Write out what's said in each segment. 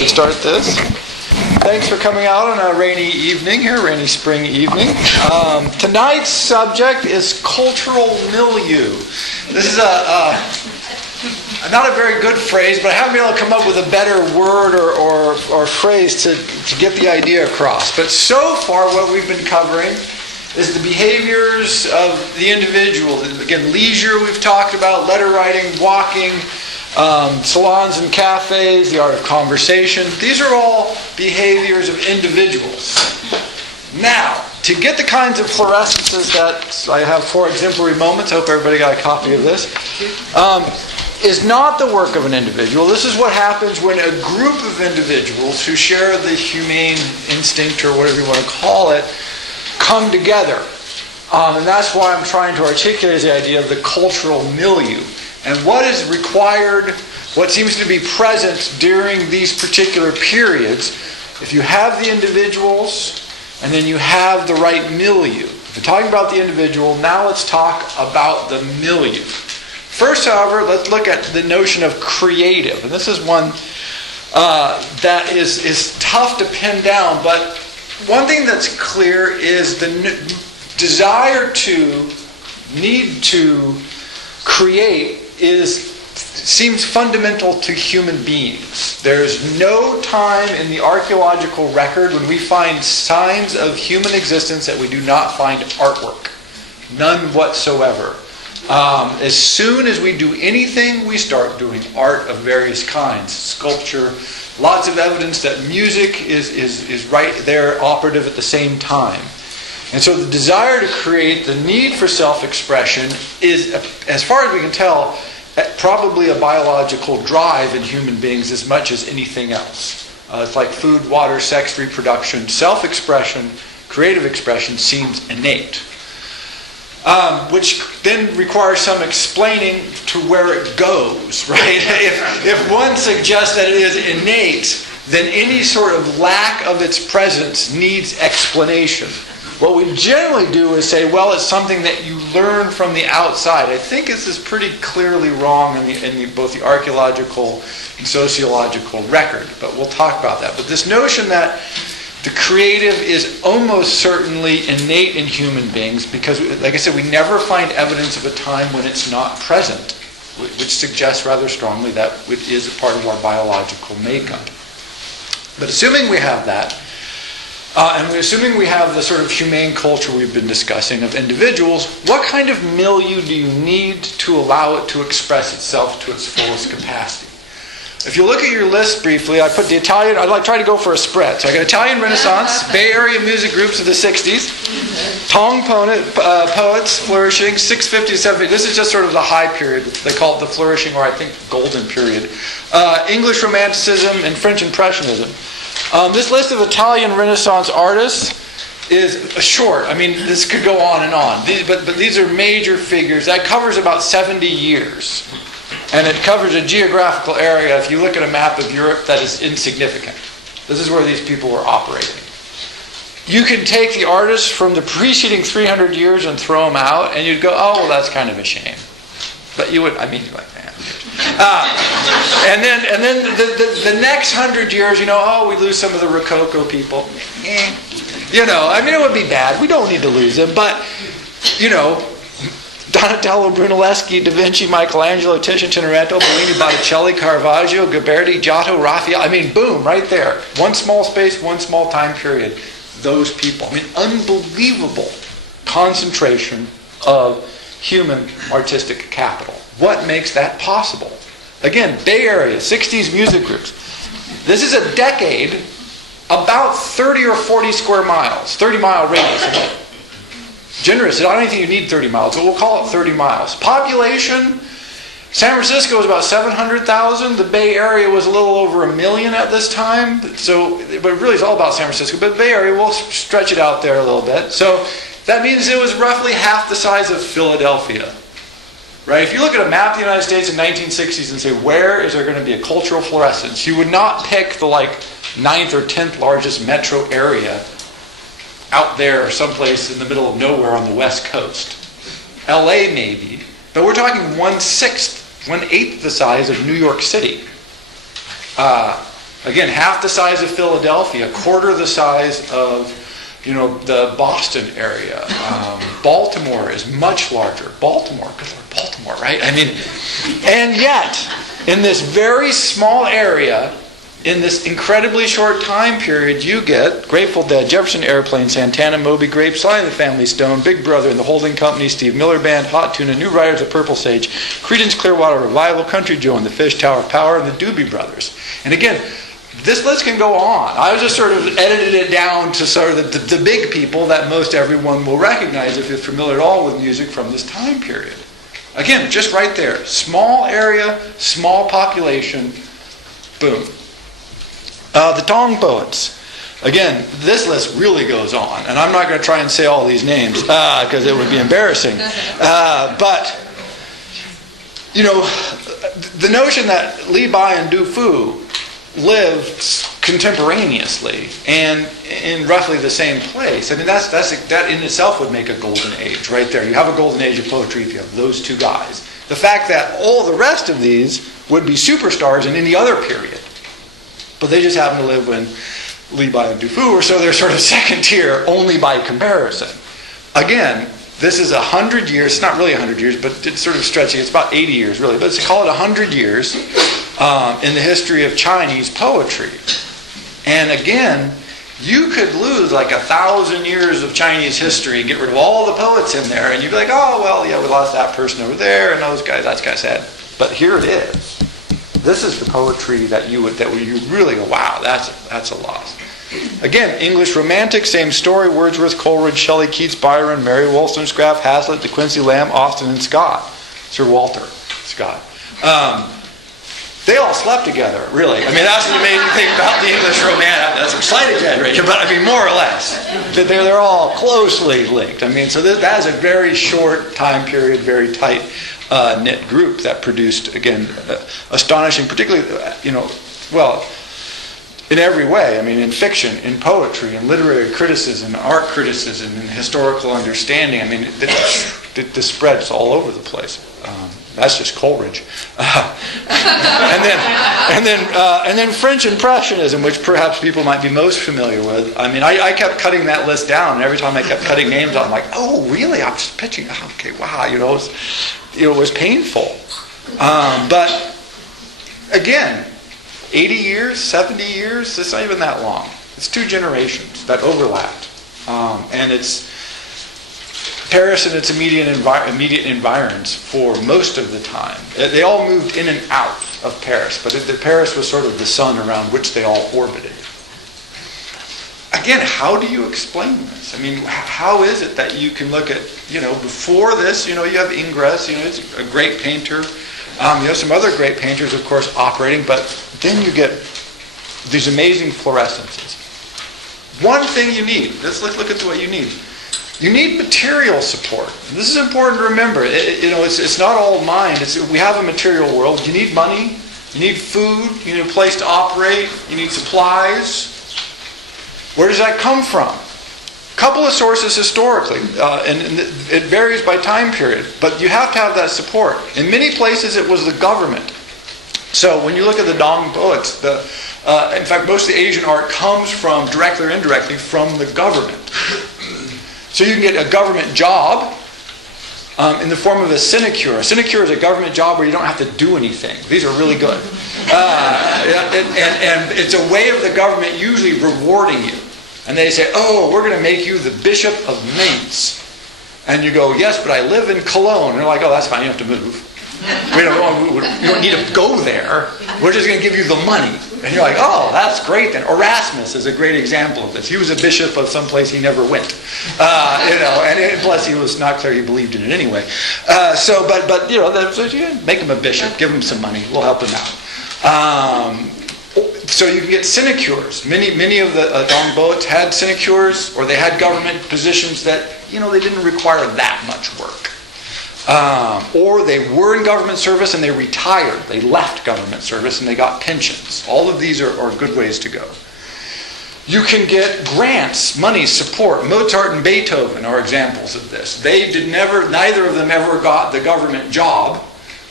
Start this. Thanks for coming out on a rainy evening here, rainy spring evening. Tonight's subject is cultural milieu. This is not a very good phrase, but I haven't been able to come up with a better word or phrase to get the idea across. But so far what we've been covering is the behaviors of the individual. Again, leisure we've talked about, letter writing, walking, salons and cafes, the art of conversation. These are all behaviors of individuals. Now, to get the kinds of fluorescences that I have 4 exemplary moments, I hope everybody got a copy of this, is not the work of an individual. This is what happens when a group of individuals who share the humane instinct, or whatever you want to call it, come together. And that's why I'm trying to articulate the idea of the cultural milieu. And what is required, what seems to be present during these particular periods, if you have the individuals and then you have the right milieu. If we're talking about the individual, now let's talk about the milieu. First, however, let's look at the notion of creative. And this is one that is tough to pin down, but one thing that's clear is the desire to, need to create seems fundamental to human beings. There's no time in the archaeological record when we find signs of human existence that we do not find artwork. None whatsoever. As soon as we do anything, we start doing art of various kinds. Sculpture, lots of evidence that music is right there, operative at the same time. And so the desire to create, the need for self-expression is, as far as we can tell, probably a biological drive in human beings as much as anything else. It's like food, water, sex, reproduction. Self-expression, creative expression seems innate. Which then requires some explaining to where it goes, right? If one suggests that it is innate, then any sort of lack of its presence needs explanation. What we generally do is say, well, it's something that you learn from the outside. I think this is pretty clearly wrong in both the archaeological and sociological record, but we'll talk about that. But this notion that the creative is almost certainly innate in human beings because, like I said, we never find evidence of a time when it's not present, which suggests rather strongly that it is a part of our biological makeup. But assuming we have that, and assuming we have the sort of humane culture we've been discussing of individuals, what kind of milieu do you need to allow it to express itself to its fullest capacity? If you look at your list briefly, I put the Italian, I try to go for a spread. So I got Italian Renaissance, Bay Area music groups of the 60s, Tong poets flourishing, 650 to 750. This is just sort of the high period. They call it the flourishing, or I think golden period. English Romanticism and French Impressionism. This list of Italian Renaissance artists is short. I mean, this could go on and on. But these are major figures. That covers about 70 years. And it covers a geographical area, if you look at a map of Europe, that is insignificant. This is where these people were operating. You can take the artists from the preceding 300 years and throw them out, and you'd go, oh, well, that's kind of a shame. But you would, I mean, you're like, man. And then the next 100 years, we lose some of the Rococo people. I mean, it would be bad. We don't need to lose them. But, Donatello, Brunelleschi, Da Vinci, Michelangelo, Titian, Tintoretto, Bellini, Botticelli, Caravaggio, Ghiberti, Giotto, Raphael. I mean, boom, right there. One small space, one small time period. Those people. I mean, unbelievable concentration of human artistic capital. What makes that possible? Again, Bay Area, 60s music groups. This is a decade, about 30 or 40 square miles, 30-mile radius. Generous. I don't think you need 30 miles, but we'll call it 30 miles. Population, San Francisco was about 700,000. The Bay Area was a little over 1 million at this time. But really it's all about San Francisco. But the Bay Area, we'll stretch it out there a little bit. So that means it was roughly half the size of Philadelphia. Right? If you look at a map of the United States in 1960s and say, where is there going to be a cultural fluorescence? You would not pick the 9th or 10th largest metro area out there someplace in the middle of nowhere on the West Coast. LA maybe, but we're talking 1/6, 1/8 the size of New York City. Again, half the size of Philadelphia, a quarter the size of, the Boston area. Baltimore is much larger. Baltimore, good Lord, Baltimore, right? And yet, in this very small area, in this incredibly short time period, you get Grateful Dead, Jefferson Airplane, Santana, Moby Grape, Sly and the Family Stone, Big Brother and the Holding Company, Steve Miller Band, Hot Tuna, New Riders of Purple Sage, Creedence Clearwater Revival, Country Joe and the Fish, Tower of Power, and the Doobie Brothers. And again, this list can go on. I just sort of edited it down to sort of the big people that most everyone will recognize if you're familiar at all with music from this time period. Again, just right there. Small area, small population, boom. The Tong poets. Again, this list really goes on, and I'm not going to try and say all these names because it would be embarrassing. But, the notion that Li Bai and Du Fu lived contemporaneously and in roughly the same place. That in itself would make a golden age right there. You have a golden age of poetry if you have those two guys. The fact that all the rest of these would be superstars in any other period. But they just happen to live when Li Bai and Du Fu were, so they're sort of second tier only by comparison. Again, this is 100 years, it's not really 100 years, but it's sort of stretching, it's about 80 years really, but let's call it 100 years in the history of Chinese poetry. And again, you could lose like 1,000 years of Chinese history and get rid of all the poets in there, and you'd be like, oh, well, yeah, we lost that person over there, and those guys, that's kind of sad. But here it is. This is the poetry that you really go, wow, that's a loss. Again, English Romantic, same story. Wordsworth, Coleridge, Shelley, Keats, Byron, Mary Wollstonecraft, Hazlitt, De Quincey, Lamb, Austen, and Scott. Sir Walter Scott. They all slept together, really. That's the amazing thing about the English Romantic. That's a slight exaggeration, but more or less. They're all closely linked. So that is a very short time period, very tight knit group that produced, again, astonishing, particularly, in every way. In fiction, in poetry, in literary criticism, art criticism, in historical understanding. The spread's all over the place. That's just Coleridge. and then French Impressionism, which perhaps people might be most familiar with. I kept cutting that list down, and every time I kept cutting names out, I'm like, oh, really? I'm just pitching. Okay, wow. It was painful. But again, 80 years, 70 years, it's not even that long. It's 2 generations that overlapped. And it's Paris and its immediate environs for most of the time. They all moved in and out of Paris, but Paris was sort of the sun around which they all orbited. Again, how do you explain this? How is it that you can look at, before this, you have Ingres, it's a great painter. Some other great painters, of course, operating, but then you get these amazing fluorescences. One thing you need, let's look at what you need. You need material support. This is important to remember. It's not all mind. We have a material world. You need money. You need food. You need a place to operate. You need supplies. Where does that come from? A couple of sources historically, and it varies by time period. But you have to have that support. In many places, it was the government. So when you look at the Dong poets, in fact, most of the Asian art comes from, directly or indirectly, from the government. So you can get a government job in the form of a sinecure. A sinecure is a government job where you don't have to do anything. These are really good. And it's a way of the government usually rewarding you. And they say, oh, we're going to make you the Bishop of Mainz. And you go, yes, but I live in Cologne. And they're like, oh, that's fine, you don't have to move. You don't need to go there. We're just going to give you the money. And you're like, oh, that's great then. Erasmus is a great example of this. He was a bishop of some place he never went. And plus he was not clear he believed in it anyway. So make him a bishop, give him some money, we'll help him out. So you can get sinecures. Many of the Dong poets had sinecures, or they had government positions that, they didn't require that much work. Or they were in government service and they retired. They left government service and they got pensions. All of these are good ways to go. You can get grants, money, support. Mozart and Beethoven are examples of this. Neither of them ever got the government job,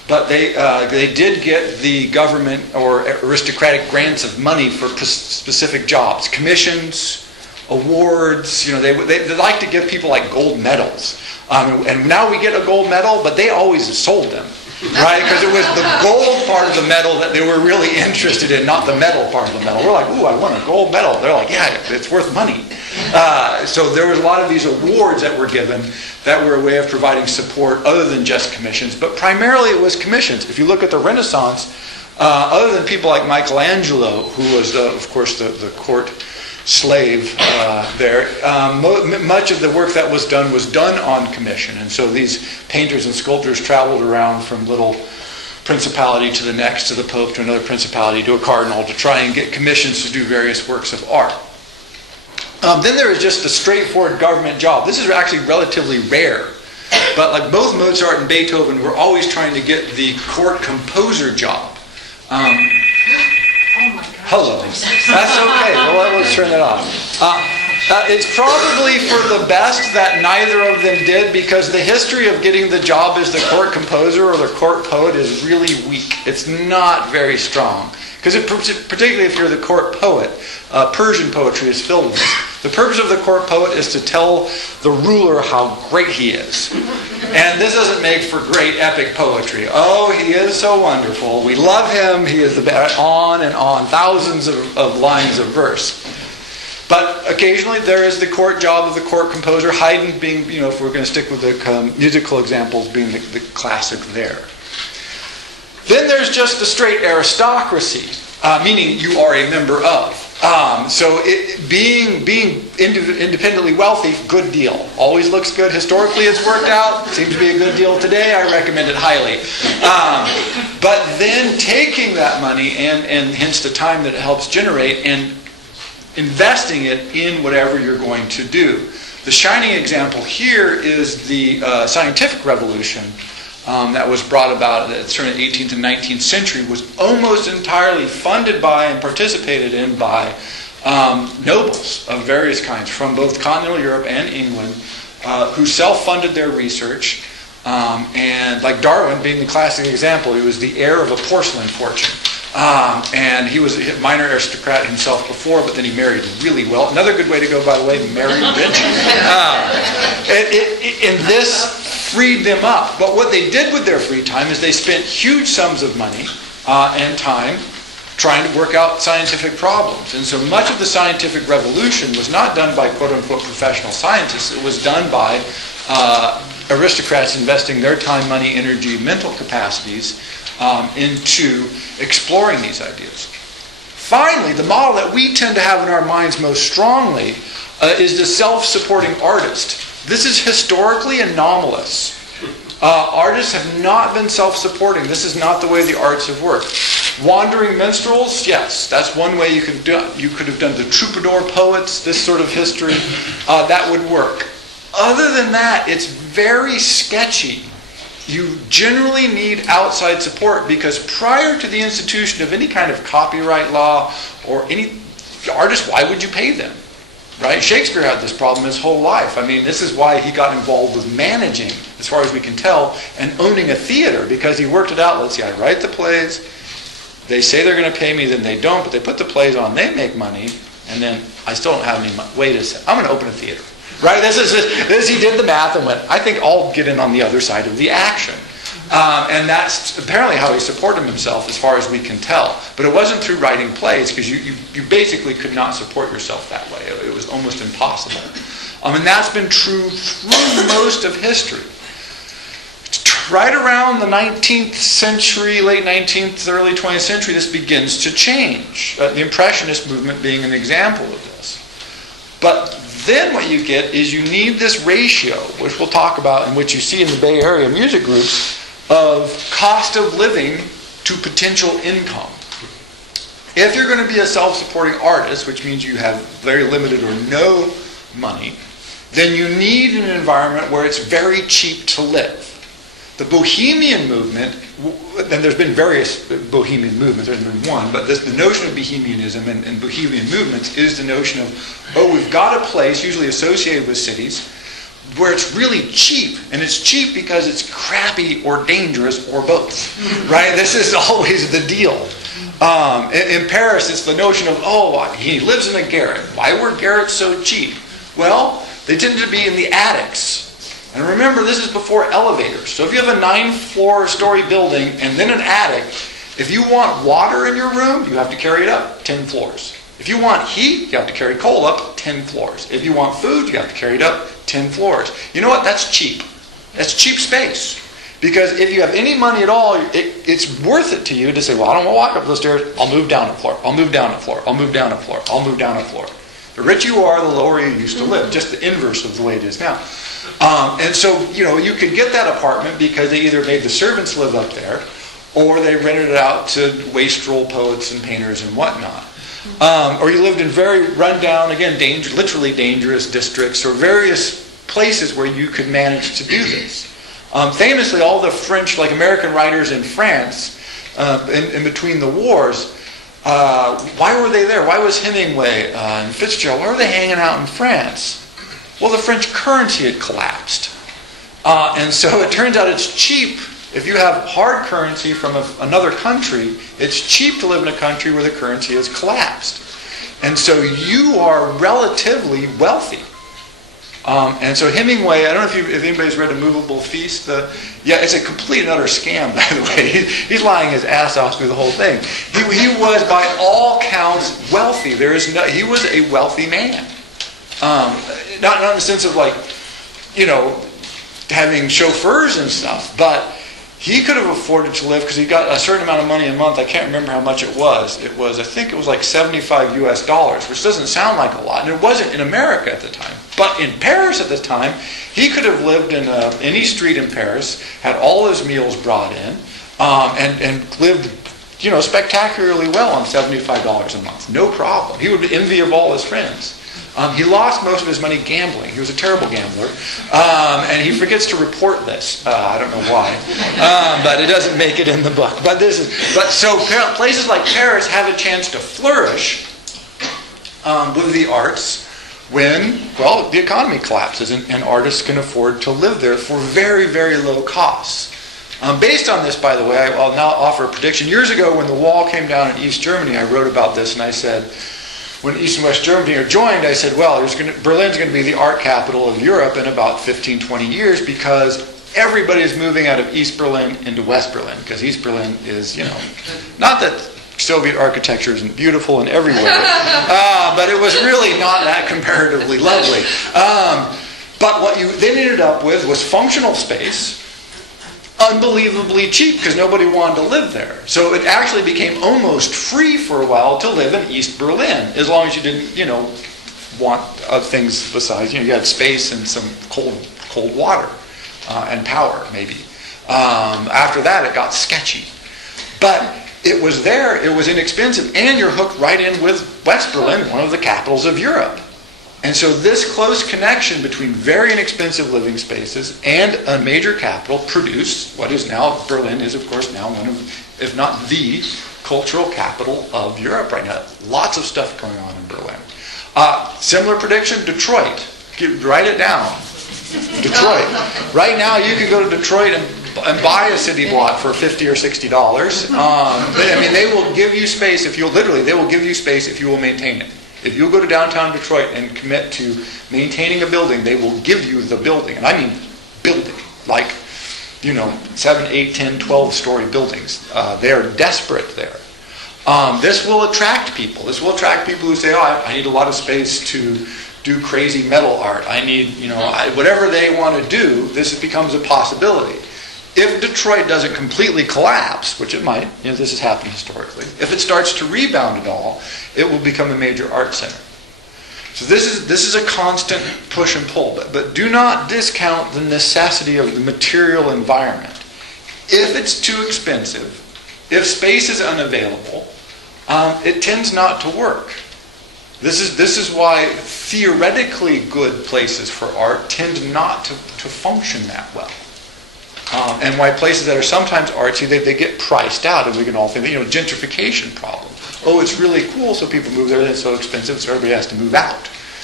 but they did get the government or aristocratic grants of money for specific jobs, commissions, awards. They like to give people like gold medals. And now we get a gold medal, but they always sold them, right? Because it was the gold part of the medal that they were really interested in, not the metal part of the medal. We're like, ooh, I won a gold medal. They're like, yeah, it's worth money. So there was a lot of these awards that were given that were a way of providing support other than just commissions, but primarily it was commissions. If you look at the Renaissance, other than people like Michelangelo, who was, of course, the court slave there, much of the work that was done on commission. And so these painters and sculptors traveled around from little principality to the next, to the Pope, to another principality, to a cardinal, to try and get commissions to do various works of art. Then there is just the straightforward government job. This is actually relatively rare. But like both Mozart and Beethoven were always trying to get the court composer job. Oh my gosh. Hello. That's okay. Well, let's turn that off. It's probably for the best that neither of them did, because the history of getting the job as the court composer or the court poet is really weak. It's not very strong. Because particularly if you're the court poet, Persian poetry is filled with it. The purpose of the court poet is to tell the ruler how great he is. And this doesn't make for great epic poetry. Oh, he is so wonderful. We love him. He is the best. On and on. Thousands of lines of verse. But occasionally there is the court job of the court composer. Haydn being, if we're going to stick with the musical examples, being the classic there. Then there's just the straight aristocracy, meaning you are a member of. So being independently wealthy, good deal. Always looks good. Historically it's worked out. Seems to be a good deal today. I recommend it highly. But then taking that money and hence the time that it helps generate and investing it in whatever you're going to do. The shining example here is the scientific revolution that was brought about at the turn of the 18th and 19th century, was almost entirely funded by and participated in by nobles of various kinds from both continental Europe and England, who self-funded their research. And like Darwin being the classic example, he was the heir of a porcelain fortune. And he was a minor aristocrat himself before, but then he married really well. Another good way to go, by the way, marry rich. And this freed them up. But what they did with their free time is they spent huge sums of money and time trying to work out scientific problems. And so much of the scientific revolution was not done by quote-unquote professional scientists. It was done by aristocrats investing their time, money, energy, mental capacities into exploring these ideas. Finally, the model that we tend to have in our minds most strongly is the self-supporting artist. This is historically anomalous. Artists have not been self-supporting. This is not the way the arts have worked. Wandering minstrels, yes, that's one way you could have done the troubadour poets, this sort of history. That would work. Other than that, it's very sketchy. You generally need outside support, because prior to the institution of any kind of copyright law or any artist, why would you pay them? Right? Shakespeare had this problem his whole life. I mean, this is why he got involved with managing, as far as we can tell, and owning a theater, because he worked it out. Let's see, I write the plays, they say they're going to pay me, then they don't, but they put the plays on, they make money, and then I still don't have any money. Wait a second, I'm going to open a theater. Right? This he did the math and went, I think I'll get in on the other side of the action. And that's apparently how he supported himself, as far as we can tell. But it wasn't through writing plays, because you basically could not support yourself that way. It was almost impossible. And that's been true through most of history. Right around the 19th century, late 19th, early 20th century, this begins to change. The Impressionist movement being an example of this. But then what you get is you need this ratio, which we'll talk about and which you see in the Bay Area music groups, of cost of living to potential income. If you're going to be a self-supporting artist, which means you have very limited or no money, then you need an environment where it's very cheap to live. The Bohemian movement, and there's been various Bohemian movements, there's been one, but the notion of Bohemianism and Bohemian movements is the notion of, we've got a place, usually associated with cities, where it's really cheap, and it's cheap because it's crappy or dangerous or both, right? This is always the deal. In Paris, it's the notion of, he lives in a garret. Why were garrets so cheap? Well, they tended to be in the attics. And remember, this is before elevators. So if you have a 9-story building and then an attic, if you want water in your room, you have to carry it up 10 floors. If you want heat, you have to carry coal up 10 floors. If you want food, you have to carry it up 10 floors. You know what? That's cheap. That's cheap space. Because if you have any money at all, it's worth it to you to say, well, I don't want to walk up those stairs. I'll move down a floor. I'll move down a floor. I'll move down a floor. I'll move down a floor. The richer you are, the lower you used to live. Just the inverse of the way it is now. And so, you could get that apartment because they either made the servants live up there or they rented it out to wastrel poets and painters and whatnot. Or you lived in very rundown, again, literally dangerous districts or various places where you could manage to do this. Famously, all the French, like American writers in France, in between the wars, why were they there? Why was Hemingway and Fitzgerald, why were they hanging out in France? Well, the French currency had collapsed. And so it turns out it's cheap. If you have hard currency from another country, it's cheap to live in a country where the currency has collapsed. And so you are relatively wealthy. And so Hemingway, I don't know if anybody's read A Movable Feast. It's a complete and utter scam, by the way. He's lying his ass off through the whole thing. He was, by all counts, wealthy. He was a wealthy man. Not in the sense of having chauffeurs and stuff, but he could have afforded to live because he got a certain amount of money a month. I can't remember how much it was. I think it was like $75 US, which doesn't sound like a lot. And it wasn't in America at the time. But in Paris at the time, he could have lived in any street in Paris, had all his meals brought in, and lived, spectacularly well on $75 a month. No problem. He would be envy of all his friends. He lost most of his money gambling. He was a terrible gambler. And he forgets to report this. I don't know why. But it doesn't make it in the book. So places like Paris have a chance to flourish with the arts when, the economy collapses and artists can afford to live there for very, very low costs. Based on this, by the way, I'll now offer a prediction. Years ago when the wall came down in East Germany, I wrote about this and I said, when East and West Germany are joined, I said, Berlin's going to be the art capital of Europe in about 15, 20 years because everybody is moving out of East Berlin into West Berlin because East Berlin is, not that Soviet architecture isn't beautiful in every way, but it was really not that comparatively lovely. But what you then ended up with was functional space, unbelievably cheap because nobody wanted to live there. So it actually became almost free for a while to live in East Berlin, as long as you didn't, want other things besides, you had space and some cold water and power, maybe. After that, it got sketchy. But it was there, it was inexpensive, and you're hooked right in with West Berlin, one of the capitals of Europe. And so this close connection between very inexpensive living spaces and a major capital produced what is now, Berlin is of course now one of, if not the, cultural capital of Europe right now. Lots of stuff going on in Berlin. Similar prediction, Detroit. Write it down. Detroit. Right now you can go to Detroit and buy a city block for $50 or $60. They will give you space if you'll, they will give you space if you will maintain it. If you go to downtown Detroit and commit to maintaining a building, they will give you the building. And I mean building, like, 7, 8, 10, 12-story buildings. They're desperate there. This will attract people. This will attract people who say, I need a lot of space to do crazy metal art. I need, whatever they want to do, this becomes a possibility. If Detroit doesn't completely collapse, which it might, this has happened historically, if it starts to rebound at all, it will become a major art center. So this is a constant push and pull, but do not discount the necessity of the material environment. If it's too expensive, if space is unavailable, it tends not to work. This is why theoretically good places for art tend not to function that well. And why places that are sometimes artsy, they get priced out, and we can all think, gentrification problem. Oh, it's really cool, so people move there, and it's so expensive, so everybody has to move out.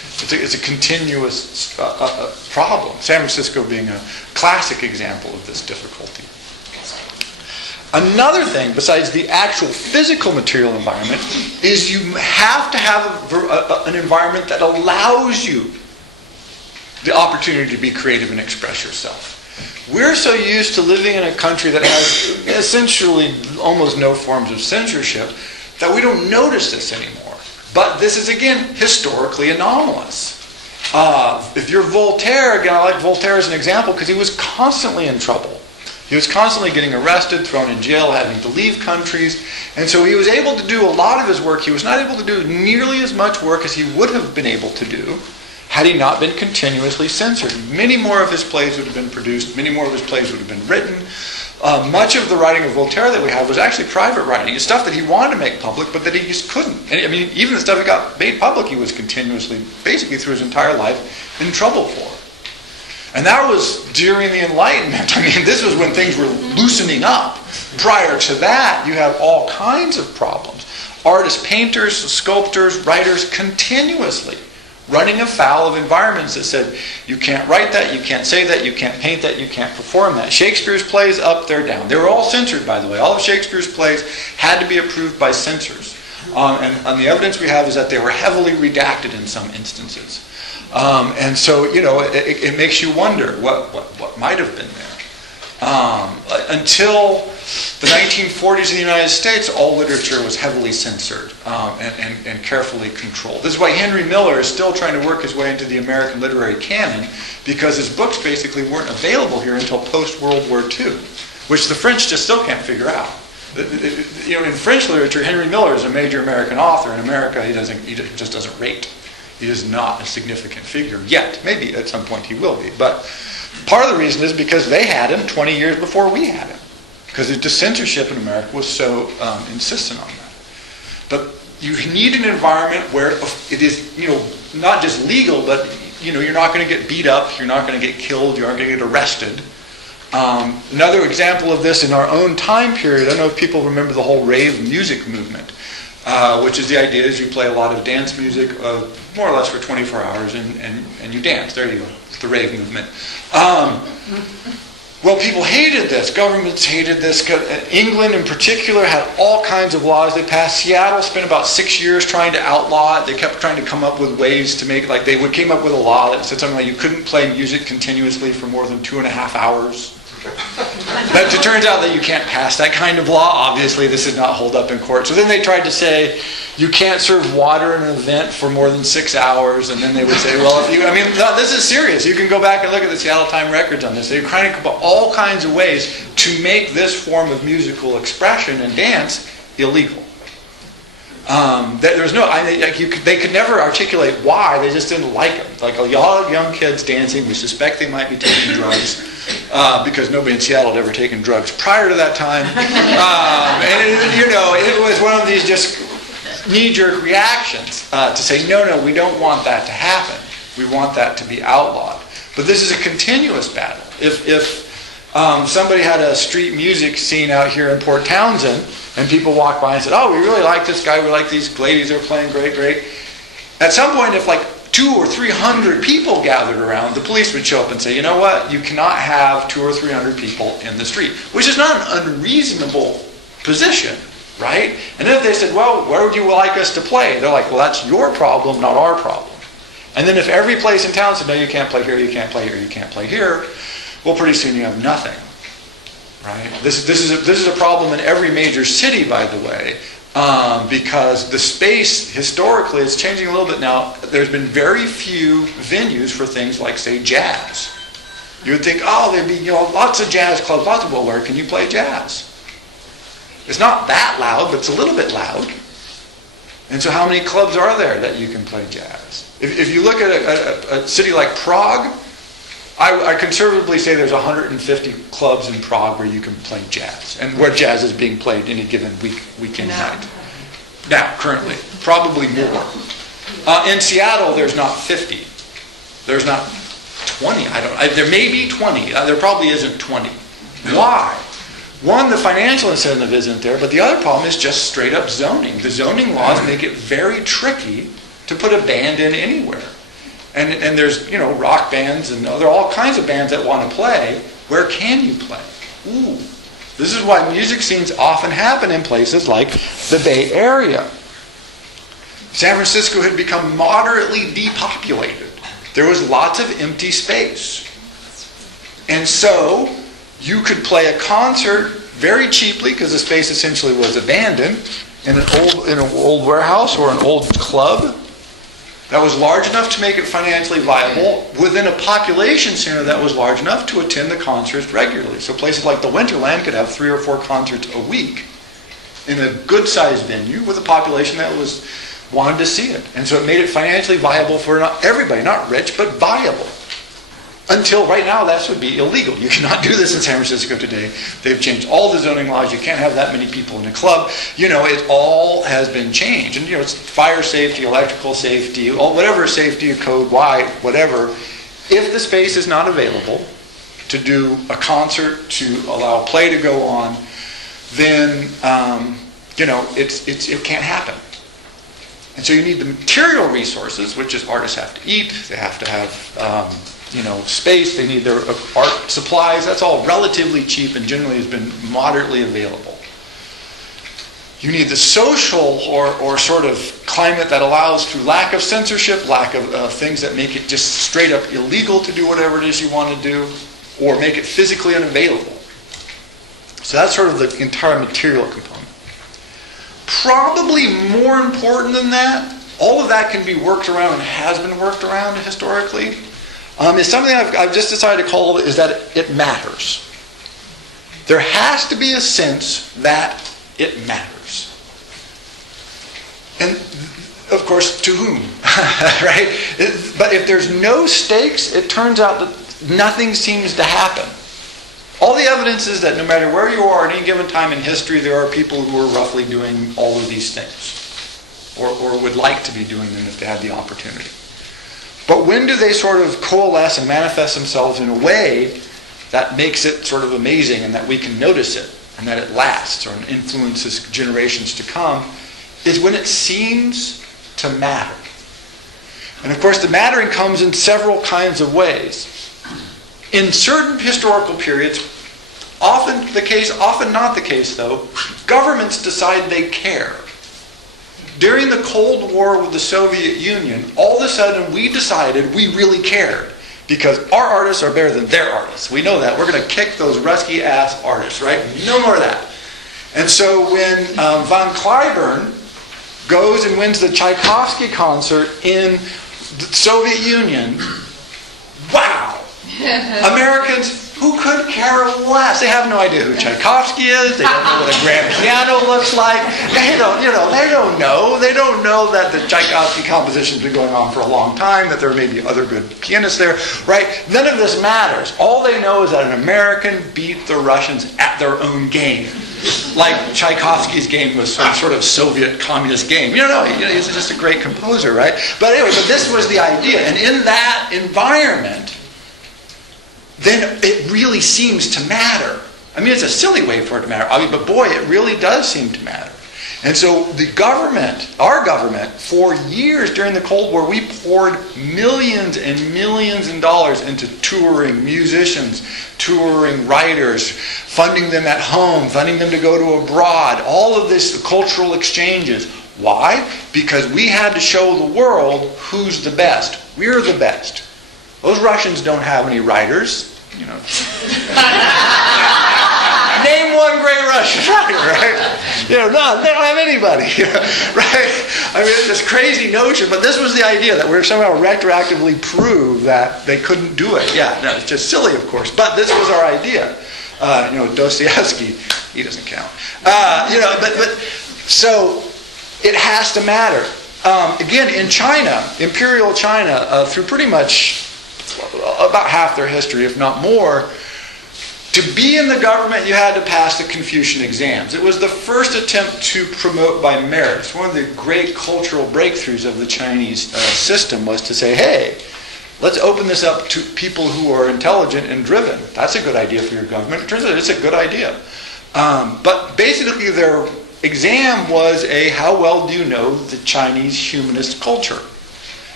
It's a continuous problem. San Francisco being a classic example of this difficulty. Another thing, besides the actual physical material environment, is you have to have an environment that allows you the opportunity to be creative and express yourself. We're so used to living in a country that has essentially almost no forms of censorship that we don't notice this anymore. But this is, again, historically anomalous. If you're Voltaire, again, I like Voltaire as an example because he was constantly in trouble. He was constantly getting arrested, thrown in jail, having to leave countries. And so he was able to do a lot of his work. He was not able to do nearly as much work as he would have been able to do had he not been continuously censored. Many more of his plays would have been produced. Many more of his plays would have been written. Much of the writing of Voltaire that we have was actually private writing. It's stuff that he wanted to make public, but that he just couldn't. And I mean, even the stuff that got made public, he was continuously, basically through his entire life, in trouble for. And that was during the Enlightenment. I mean, this was when things were loosening up. Prior to that, you have all kinds of problems. Artists, painters, sculptors, writers, continuously running afoul of environments that said, you can't write that, you can't say that, you can't paint that, you can't perform that. Shakespeare's plays, up, they're down. They were all censored, by the way. All of Shakespeare's plays had to be approved by censors. And the evidence we have is that they were heavily redacted in some instances. And so, you know, it makes you wonder what might have been there. Until the 1940s in the United States, all literature was heavily censored and carefully controlled. This is why Henry Miller is still trying to work his way into the American literary canon, because his books basically weren't available here until post-World War II, which the French just still can't figure out. You know, in French literature, Henry Miller is a major American author. In America, he just doesn't rate. He is not a significant figure yet. Maybe at some point he will be. But part of the reason is because they had him 20 years before we had him. Because the censorship in America was so insistent on that. But you need an environment where it is, you know, not just legal, but, you know, you're not going to get beat up, you're not going to get killed, you aren't going to get arrested. Another example of this in our own time period, I don't know if people remember the whole rave music movement, which is the idea is you play a lot of dance music, more or less for 24 hours, and you dance. There you go. It's the rave movement. Well, people hated this. Governments hated this. England in particular had all kinds of laws they passed. Seattle spent about 6 years trying to outlaw it. They kept trying to come up with ways to make it, like they came up with a law that said something like you couldn't play music continuously for more than 2.5 hours. But it turns out that you can't pass that kind of law. Obviously, this did not hold up in court. So then they tried to say you can't serve water in an event for more than 6 hours. And then they would say, well, this is serious. You can go back and look at the Seattle Times records on this. They're trying to come up with all kinds of ways to make this form of musical expression and dance illegal. There's no, they could never articulate why. They just didn't like them. Like a lot of young kids dancing, we suspect they might be taking drugs because nobody in Seattle had ever taken drugs prior to that time. It was one of these just knee-jerk reactions to say, no, we don't want that to happen. We want that to be outlawed. But this is a continuous battle. If somebody had a street music scene out here in Port Townsend, and people walked by and said, oh, we really like this guy, we like these ladies, they're playing great. At some point, if like 200 or 300 people gathered around, the police would show up and say, you know what, you cannot have 200 or 300 people in the street, which is not an unreasonable position, right? And then if they said, well, where would you like us to play? They're like, well, that's your problem, not our problem. And then if every place in town said, no, you can't play here, you can't play here, you can't play here, well, pretty soon you have nothing. Right? This is a problem in every major city, by the way, because the space historically is changing a little bit now. There's been very few venues for things like, say, jazz. You would think, oh, there'd be lots of jazz clubs, well, where can you play jazz? It's not that loud, but it's a little bit loud. And so, how many clubs are there that you can play jazz? If you look at a city like Prague, I conservatively say there's 150 clubs in Prague where you can play jazz, and where jazz is being played any given weekend night. Now, currently, probably more. In Seattle, there's not 50. There's not 20. There may be 20. There probably isn't 20. Why? One, the financial incentive isn't there, but the other problem is just straight up zoning. The zoning laws make it very tricky to put a band in anywhere. And there's, rock bands and there are all kinds of bands that want to play. Where can you play? Ooh. This is why music scenes often happen in places like the Bay Area. San Francisco had become moderately depopulated. There was lots of empty space. And so you could play a concert very cheaply because the space essentially was abandoned in an old warehouse or an old club that was large enough to make it financially viable within a population center that was large enough to attend the concerts regularly. So places like the Winterland could have 3 or 4 concerts a week in a good-sized venue with a population that wanted to see it. And so it made it financially viable for not everybody, not rich, but viable. Until right now, that would be illegal. You cannot do this in San Francisco today. They've changed all the zoning laws. You can't have that many people in a club. It all has been changed. And, it's fire safety, electrical safety, whatever safety code, whatever. If the space is not available to do a concert, to allow play to go on, then, it can't happen. And so you need the material resources, which is artists have to eat, they have to have space, they need their art supplies. That's all relatively cheap and generally has been moderately available. You need the social or sort of climate that allows, through lack of censorship, lack of things that make it just straight up illegal to do whatever it is you want to do, or make it physically unavailable. So that's sort of the entire material component. Probably more important than that, all of that can be worked around and has been worked around historically. Is something I've just decided to call is that it matters. There has to be a sense that it matters. And, of course, to whom? Right? But if there's no stakes, it turns out that nothing seems to happen. All the evidence is that no matter where you are at any given time in history, there are people who are roughly doing all of these things. Or would like to be doing them if they had the opportunity. But when do they sort of coalesce and manifest themselves in a way that makes it sort of amazing and that we can notice it and that it lasts or influences generations to come, is when it seems to matter. And of course the mattering comes in several kinds of ways. In certain historical periods, often the case, often not the case though, governments decide they care. During the Cold War with the Soviet Union, all of a sudden we decided we really cared because our artists are better than their artists. We know that. We're going to kick those rusty-ass artists, right? No more of that. And so when von Cliburn goes and wins the Tchaikovsky concert in the Soviet Union, wow! Americans who could care less. They have no idea who Tchaikovsky is. They don't know what a grand piano looks like. They don't know. They don't know that the Tchaikovsky composition's been going on for a long time, that there may be other good pianists there, right? None of this matters. All they know is that an American beat the Russians at their own game. Like Tchaikovsky's game was some sort of Soviet communist game. He's just a great composer, right? But anyway, this was the idea. And in that environment, then it really seems to matter. I mean, it's a silly way for it to matter, but boy, it really does seem to matter. And so the government, our government, for years during the Cold War, we poured millions and millions of dollars into touring musicians, touring writers, funding them at home, funding them to go to abroad, all of this cultural exchanges. Why? Because we had to show the world who's the best. We're the best. Those Russians don't have any writers. Name one great Russian writer, right? No, they don't have anybody, right? I mean, it's this crazy notion, but this was the idea that we're somehow retroactively prove that they couldn't do it. Yeah, no, it's just silly, of course, but this was our idea. Dostoevsky, he doesn't count. But so it has to matter. Again, in China, Imperial China, through pretty much about half their history, if not more, to be in the government, you had to pass the Confucian exams. It was the first attempt to promote by merit. It's one of the great cultural breakthroughs of the Chinese system was to say, hey, let's open this up to people who are intelligent and driven. That's a good idea for your government. It turns out it's a good idea. But basically their exam was how well do you know the Chinese humanist culture?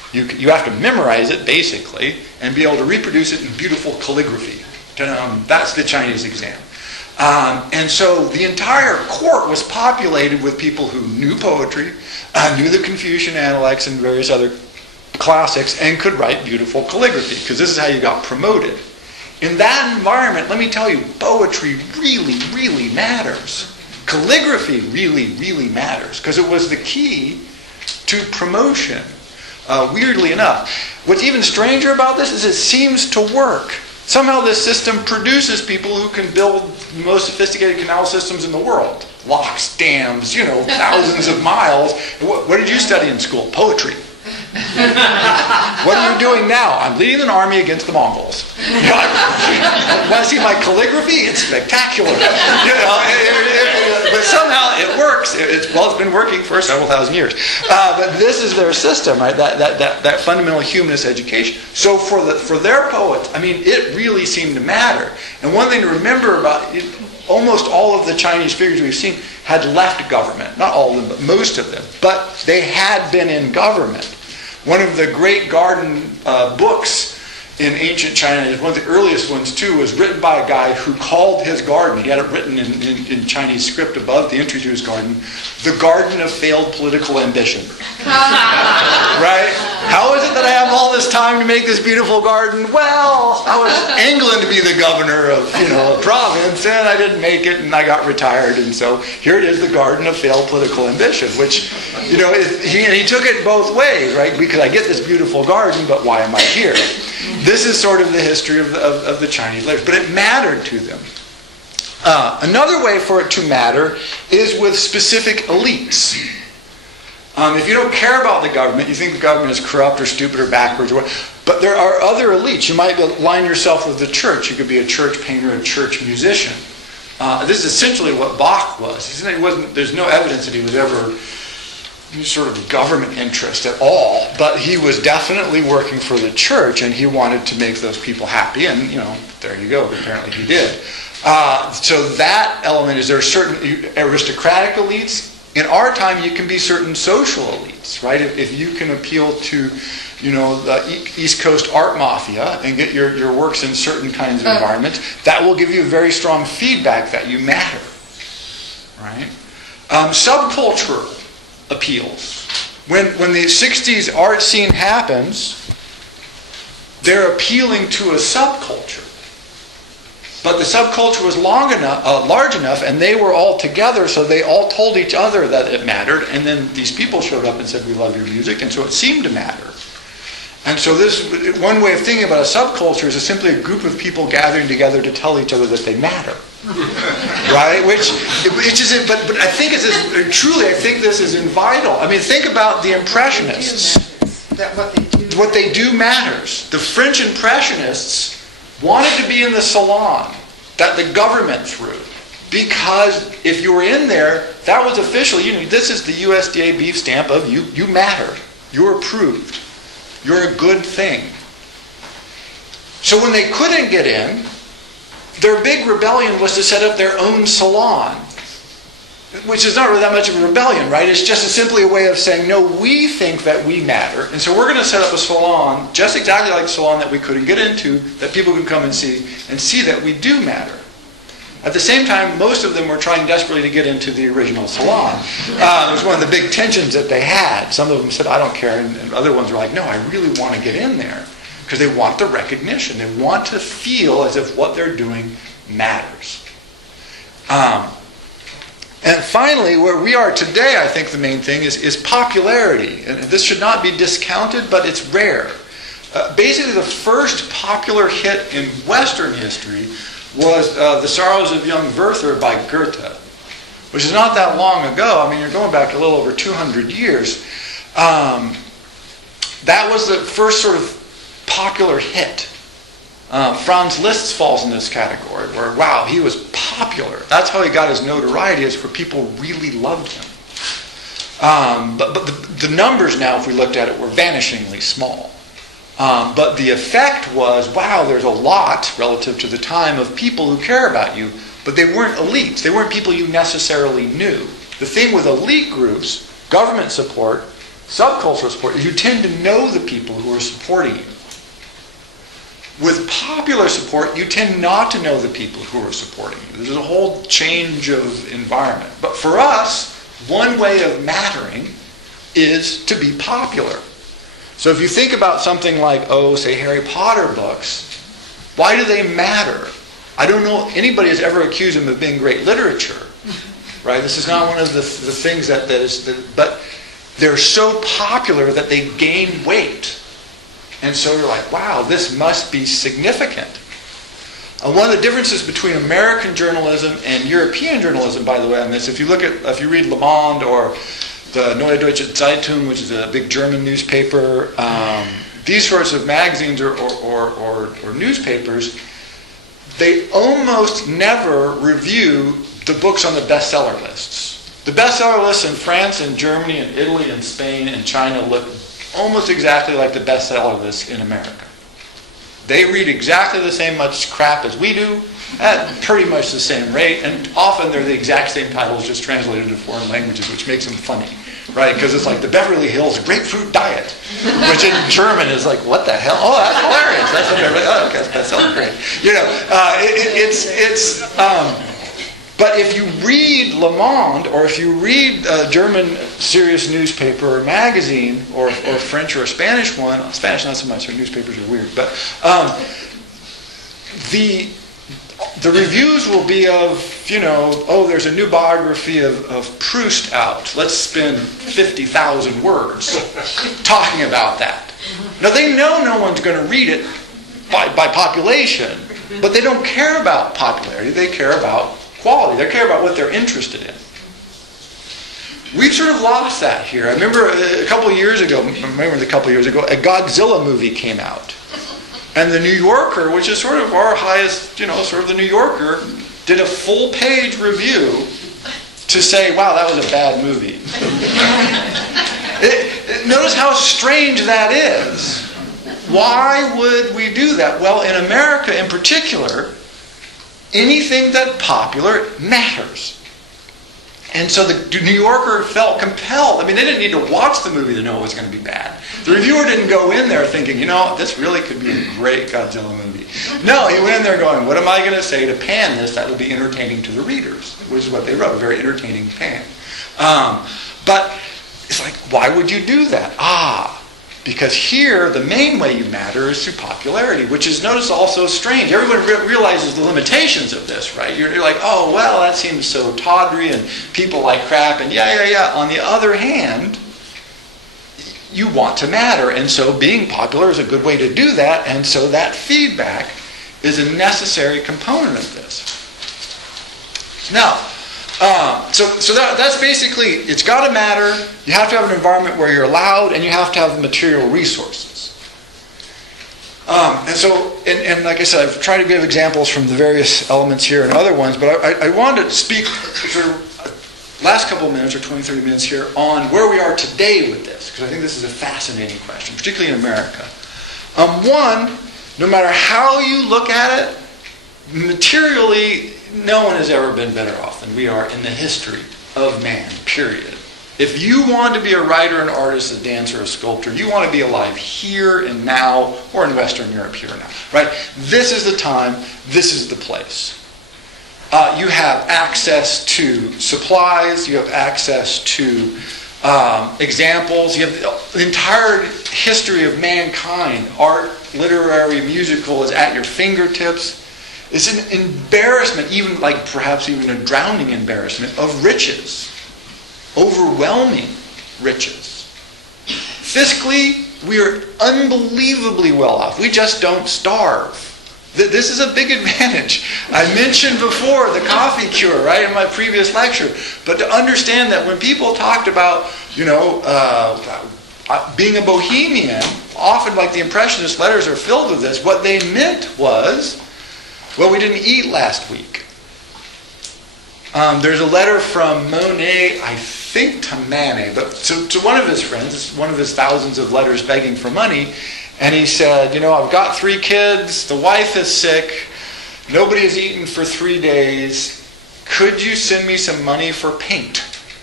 You have to memorize it, basically, and be able to reproduce it in beautiful calligraphy. That's the Chinese exam. And so the entire court was populated with people who knew poetry, knew the Confucian Analects and various other classics, and could write beautiful calligraphy, because this is how you got promoted. In that environment, let me tell you, poetry really, really matters. Calligraphy really, really matters, because it was the key to promotion, weirdly enough. What's even stranger about this is it seems to work. Somehow this system produces people who can build the most sophisticated canal systems in the world. Locks, dams, thousands of miles. What did you study in school? Poetry. What are you doing now? I'm leading an army against the Mongols. Want to see my calligraphy? It's spectacular. But somehow it works. It's been working for several thousand years. But this is their system, right? That fundamental humanist education. So for their poets, it really seemed to matter. And one thing to remember about it, almost all of the Chinese figures we've seen had left government. Not all of them, but most of them. But they had been in government. One of the great garden books in ancient China, one of the earliest ones too, was written by a guy who called his garden, he had it written in Chinese script above the entry to his garden, the garden of failed political ambition. Right? How is it that I have all this time to make this beautiful garden? Well, I was angling to be the governor of a province, and I didn't make it, and I got retired, and so here it is, the garden of failed political ambition, which, he took it both ways, right? Because I get this beautiful garden, but why am I here? This is sort of the history of the Chinese leaders, but it mattered to them. Another way for it to matter is with specific elites. If you don't care about the government, you think the government is corrupt or stupid or backwards, or what, but there are other elites. You might align yourself with the church. You could be a church painter, a church musician. This is essentially what Bach was. There's no evidence that he was ever any sort of government interest at all, but he was definitely working for the church, and he wanted to make those people happy, and there you go, apparently he did. So that element is, there are certain aristocratic elites. In our time, you can be certain social elites, right? If you can appeal to the East Coast art mafia and get your works in certain kinds of environments, that will give you very strong feedback that you matter, right? Subcultural appeals. When the 60s art scene happens, they're appealing to a subculture. But the subculture was large enough, and they were all together, so they all told each other that it mattered, and then these people showed up and said, we love your music, and so it seemed to matter. And so this, one way of thinking about a subculture is simply a group of people gathering together to tell each other that they matter. Right? Which is, but I think I think this is vital. Think about the Impressionists. That what they do matters. The French Impressionists wanted to be in the salon that the government threw, because if you were in there, that was official. This is the USDA beef stamp of you. You matter. You're approved. You're a good thing. So when they couldn't get in, their big rebellion was to set up their own salon, which is not really that much of a rebellion, right? It's just simply a way of saying, no, we think that we matter, and so we're going to set up a salon just exactly like the salon that we couldn't get into, that people can come and see that we do matter. At the same time, most of them were trying desperately to get into the original salon. It was one of the big tensions that they had. Some of them said, I don't care, and other ones were like, no, I really want to get in there. Because they want the recognition. They want to feel as if what they're doing matters. And finally, where we are today, I think the main thing is popularity. And this should not be discounted, but it's rare. Basically, the first popular hit in Western history was The Sorrows of Young Werther by Goethe, which is not that long ago. You're going back a little over 200 years. That was the first sort of popular hit. Franz Liszt falls in this category, where, wow, he was popular. That's how he got his notoriety, is where people really loved him. But the numbers now, if we looked at it, were vanishingly small. But the effect was, wow, there's a lot, relative to the time, of people who care about you, but they weren't elites. They weren't people you necessarily knew. The thing with elite groups, government support, subcultural support is you tend to know the people who are supporting you. With popular support, you tend not to know the people who are supporting you. There's a whole change of environment. But for us, one way of mattering is to be popular. So if you think about something like, say Harry Potter books, why do they matter? I don't know anybody has ever accused them of being great literature, right? This is not one of the things but they're so popular that they gain weight. And so you're like, wow, this must be significant. One of the differences between American journalism and European journalism, by the way, on this, if you read Le Monde or the Neue Deutsche Zeitung, which is a big German newspaper, these sorts of magazines or newspapers, they almost never review the books on the bestseller lists. The bestseller lists in France and Germany and Italy and Spain and China look almost exactly like the bestseller lists in America. They read exactly the same much crap as we do at pretty much the same rate, and often they're the exact same titles just translated to foreign languages, which makes them funny, right? Because it's like the Beverly Hills Grapefruit Diet, which in German is like, what the hell? Oh, that's hilarious. That's what everybody, okay, that's bestseller, great. But if you read Le Monde, or if you read a German serious newspaper or magazine, or French or a Spanish one, Spanish not so much, their newspapers are weird, but the reviews will be of, there's a new biography of Proust out. Let's spend 50,000 words talking about that. Now they know no one's going to read it by population, but they don't care about popularity, they care about quality. They care about what they're interested in. We've sort of lost that here. I remember a couple of years ago, a Godzilla movie came out. And the New Yorker, which is sort of our highest, sort of the New Yorker, did a full-page review to say, wow, that was a bad movie. Notice how strange that is. Why would we do that? Well, in America in particular, anything that's popular matters. And so the New Yorker felt compelled. I mean, they didn't need to watch the movie to know it was going to be bad. The reviewer didn't go in there thinking, this really could be a great Godzilla movie. No, he went in there going, what am I going to say to pan this that will be entertaining to the readers? Which is what they wrote, a very entertaining pan. But it's like, why would you do that? Because here, the main way you matter is through popularity, which is, notice, also strange. Everyone realizes the limitations of this, right? You're like, oh, well, that seems so tawdry, and people like crap, and yeah. On the other hand, you want to matter, and so being popular is a good way to do that, and so that feedback is a necessary component of this. Now, so that's basically, it's got to matter. You have to have an environment where you're allowed, and you have to have the material resources. And like I said, I've tried to give examples from the various elements here and other ones, but I wanted to speak for the last couple of minutes, or 20, 30 minutes here, on where we are today with this, because I think this is a fascinating question, particularly in America. One, no matter how you look at it, materially, no one has ever been better off than we are in the history of man, period. If you want to be a writer, an artist, a dancer, a sculptor, you want to be alive here and now, or in Western Europe here and now, right? This is the time, this is the place. You have access to supplies, you have access to examples, you have the entire history of mankind, art, literary, musical is at your fingertips. It's an embarrassment, perhaps even a drowning embarrassment of riches. Overwhelming riches. Fiscally, we are unbelievably well off. We just don't starve. This is a big advantage. I mentioned before the coffee cure, right, in my previous lecture. But to understand that when people talked about, being a bohemian, often like the Impressionist letters are filled with this, what they meant was, well, we didn't eat last week. There's a letter from Monet, I think to Manet, but to one of his friends, it's one of his thousands of letters begging for money, and he said, I've got 3 kids, the wife is sick, nobody has eaten for 3 days, could you send me some money for paint?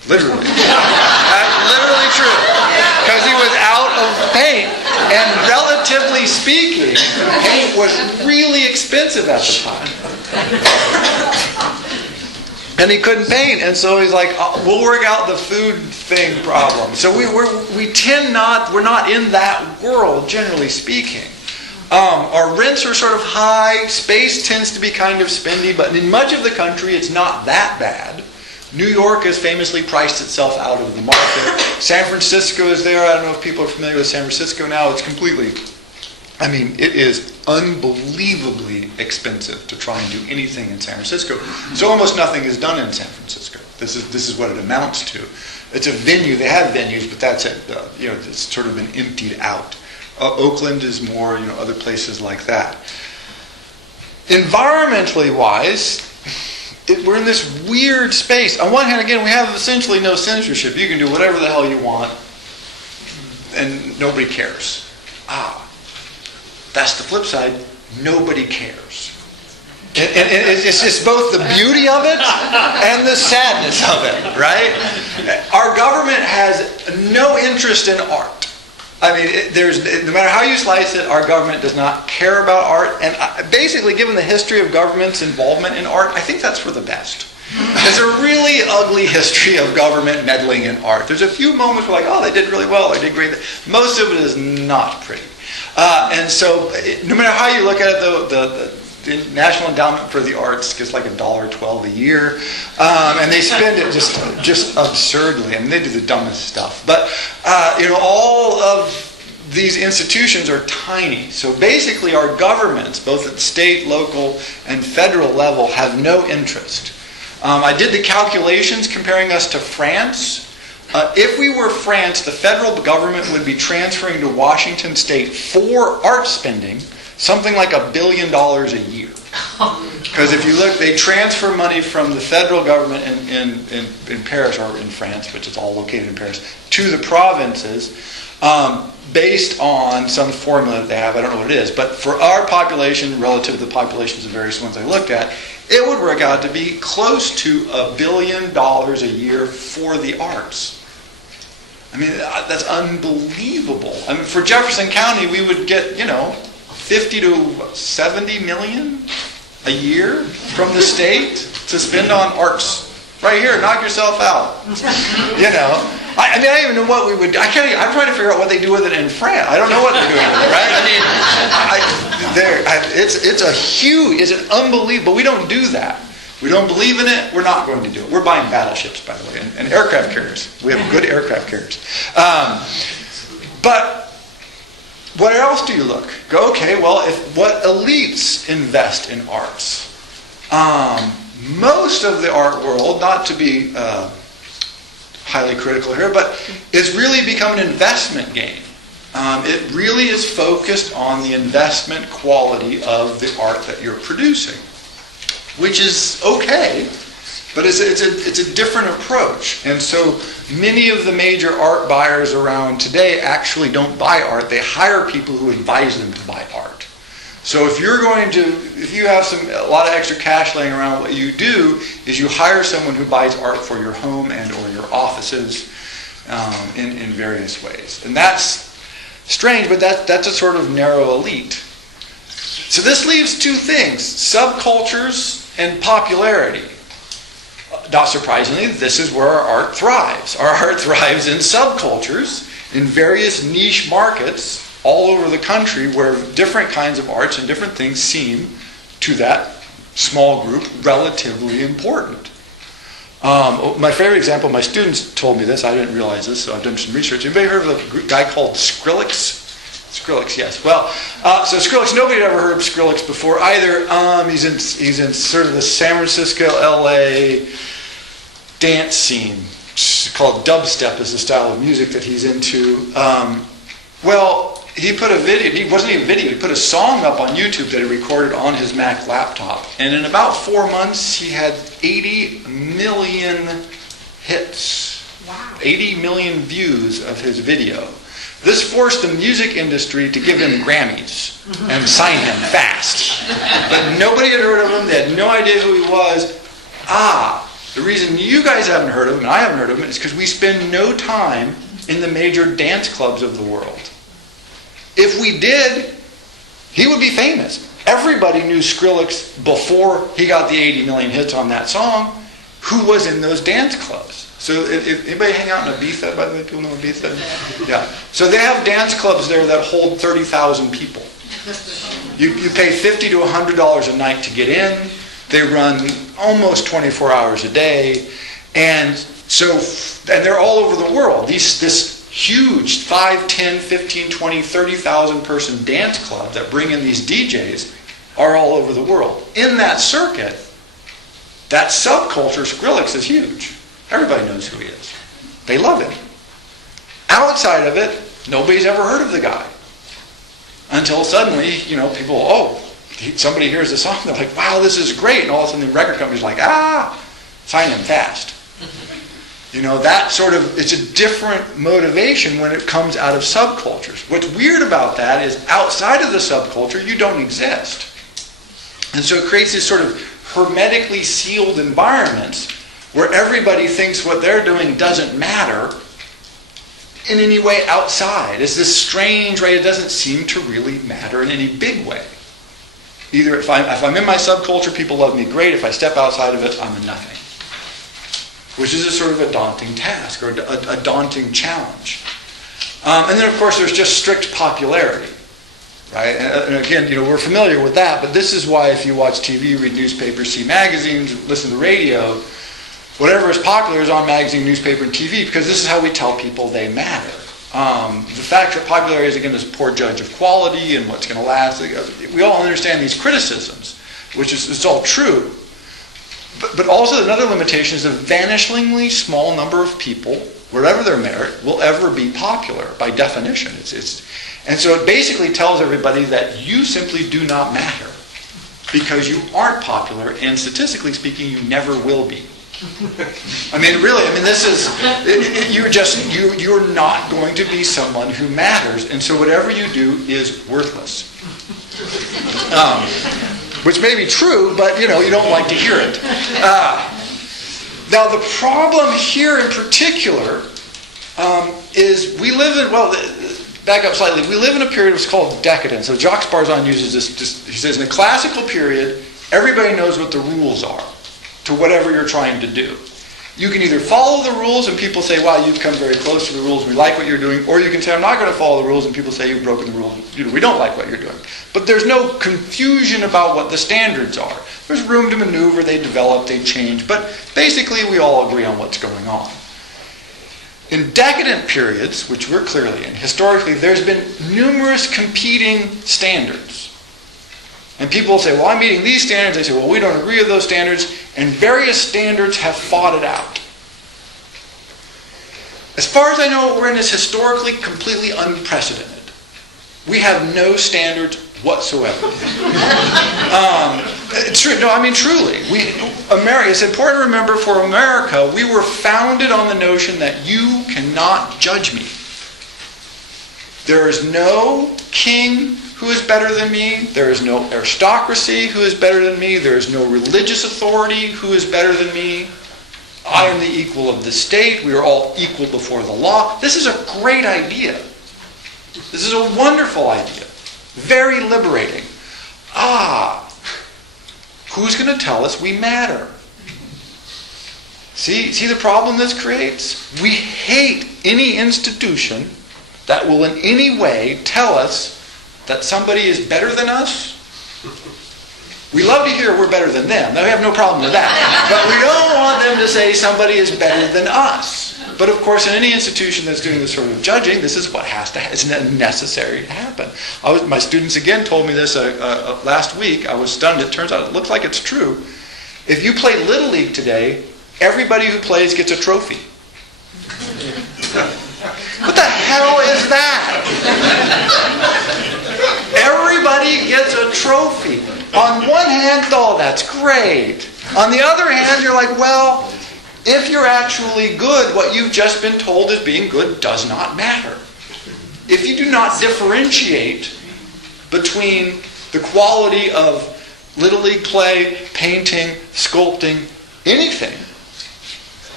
Literally. Literally true. Because he was out of paint. And relatively speaking, paint was really expensive at the time. And he couldn't paint. And so he's like, oh, we'll work out the food thing problem. So we're not in that world, generally speaking. Our rents are sort of high. Space tends to be kind of spendy. But in much of the country, it's not that bad. New York has famously priced itself out of the market. San Francisco is there. I don't know if people are familiar with San Francisco now. It's completely, it is unbelievably expensive to try and do anything in San Francisco. So almost nothing is done in San Francisco. This is what it amounts to. It's a venue. They have venues, but that's it. It's sort of been emptied out. Oakland is more, other places like that. Environmentally wise, we're in this weird space. On one hand, again, we have essentially no censorship. You can do whatever the hell you want, and nobody cares. That's the flip side. Nobody cares. And it's just both the beauty of it and the sadness of it, right? Our government has no interest in art. No matter how you slice it, our government does not care about art. And basically, given the history of government's involvement in art, I think that's for the best. There's a really ugly history of government meddling in art. There's a few moments where they did really well, they did great. Most of it is not pretty. And so, no matter how you look at it, the National Endowment for the Arts gets like $1.12 a year, and they spend it just absurdly. They do the dumbest stuff. But all of these institutions are tiny. So basically, our governments, both at state, local, and federal level, have no interest. I did the calculations comparing us to France. If we were France, the federal government would be transferring to Washington State for art spending something like $1 billion a year. Because if you look, they transfer money from the federal government in Paris, or in France, which is all located in Paris, to the provinces based on some formula that they have. I don't know what it is. But for our population, relative to the populations of various ones I looked at, it would work out to be close to $1 billion a year for the arts. That's unbelievable. For Jefferson County, we would get, 50 to 70 million a year from the state to spend on arts. Right here, knock yourself out. I don't even know what we would do. I'm trying to figure out what they do with it in France. I don't know what they're doing with it, right? It's an unbelievable, but we don't do that. We don't believe in it, we're not going to do it. We're buying battleships, by the way, and aircraft carriers. We have good aircraft carriers. But what else do you look? Go, okay, well, what elites invest in arts? Most of the art world, not to be highly critical here, but it's really become an investment game. It really is focused on the investment quality of the art that you're producing, which is okay, but it's a different approach. And so many of the major art buyers around today actually don't buy art. They hire people who advise them to buy art. So if you have a lot of extra cash laying around, what you do is you hire someone who buys art for your home and or your offices in various ways. And that's strange, but that's a sort of narrow elite. So this leaves two things: subcultures and popularity. Not surprisingly, this is where our art thrives. Our art thrives in subcultures, in various niche markets all over the country where different kinds of arts and different things seem, to that small group, relatively important. My favorite example, my students told me this, I didn't realize this, so I've done some research. Anybody heard of a guy called Skrillex? Skrillex, yes. Well, so Skrillex, nobody had ever heard of Skrillex before either. He's in sort of the San Francisco, LA dance scene. It's called dubstep is the style of music that he's into. He put a video, he put a song up on YouTube that he recorded on his Mac laptop. And in about 4 months, he had 80 million hits. Wow. 80 million views of his video. This forced the music industry to give him Grammys and sign him fast. But nobody had heard of him. They had no idea who he was. The reason you guys haven't heard of him, and I haven't heard of him, is because we spend no time in the major dance clubs of the world. If we did, he would be famous. Everybody knew Skrillex before he got the 80 million hits on that song, who was in those dance clubs. So if anybody hang out in Ibiza, by the way, people know Ibiza? Yeah. So they have dance clubs there that hold 30,000 people. You pay $50 to $100 a night to get in. They run almost 24 hours a day. And they're all over the world. This huge 5, 10, 15, 20, 30,000 person dance club that bring in these DJs are all over the world. In that circuit, that subculture, Skrillex, is huge. Everybody knows who he is. They love him. Outside of it, nobody's ever heard of the guy. Until suddenly, people, somebody hears the song, they're like, wow, this is great. And all of a sudden the record company's like, sign him fast. That sort of, it's a different motivation when it comes out of subcultures. What's weird about that is outside of the subculture, you don't exist. And so it creates this sort of hermetically sealed environments where everybody thinks what they're doing doesn't matter in any way outside. It's this strange, right? It doesn't seem to really matter in any big way. Either if I'm in my subculture, people love me, great. If I step outside of it, I'm a nothing. Which is a sort of a daunting task or a daunting challenge. And then, of course, there's just strict popularity. Right? And again, we're familiar with that, but this is why if you watch TV, read newspapers, see magazines, listen to radio, whatever is popular is on magazine, newspaper, and TV, because this is how we tell people they matter. The fact that popularity is, again, this poor judge of quality and what's going to last. We all understand these criticisms, which is it's all true. But also another limitation is a vanishingly small number of people, whatever their merit, will ever be popular by definition. And so it basically tells everybody that you simply do not matter because you aren't popular, and statistically speaking, you never will be. This is, you're not going to be someone who matters, and so whatever you do is worthless. Which may be true, but you don't like to hear it. Now the problem here in particular is we live in, back up slightly, we live in a period of what's called decadence. So Jacques Barzon uses this, he says in a classical period, everybody knows what the rules are to whatever you're trying to do. You can either follow the rules and people say, wow, you've come very close to the rules, we like what you're doing, or you can say, I'm not going to follow the rules, and people say, you've broken the rules, we don't like what you're doing. But there's no confusion about what the standards are. There's room to maneuver, they develop, they change, but basically we all agree on what's going on. In decadent periods, which we're clearly in, historically, there's been numerous competing standards. And people will say, well, I'm meeting these standards. They say, well, we don't agree with those standards. And various standards have fought it out. As far as I know, we're in this historically completely unprecedented. We have no standards whatsoever. It's true. No, truly. It's important to remember for America, we were founded on the notion that you cannot judge me. There is no king who is better than me. There is no aristocracy who is better than me. There is no religious authority who is better than me. I am the equal of the state. We are all equal before the law. This is a great idea. This is a wonderful idea. Very liberating. Who's going to tell us we matter? See the problem this creates? We hate any institution that will in any way tell us that somebody is better than us. We love to hear we're better than them. Now, we have no problem with that. But we don't want them to say somebody is better than us. But of course, in any institution that's doing this sort of judging, this is what has to, it's necessary to happen. My students again told me this last week. I was stunned. It turns out it looks like it's true. If you play Little League today, everybody who plays gets a trophy. What the hell is that? Everybody gets a trophy. On one hand, that's great. On the other hand, you're like, well, if you're actually good, what you've just been told as being good does not matter. If you do not differentiate between the quality of Little League play, painting, sculpting, anything,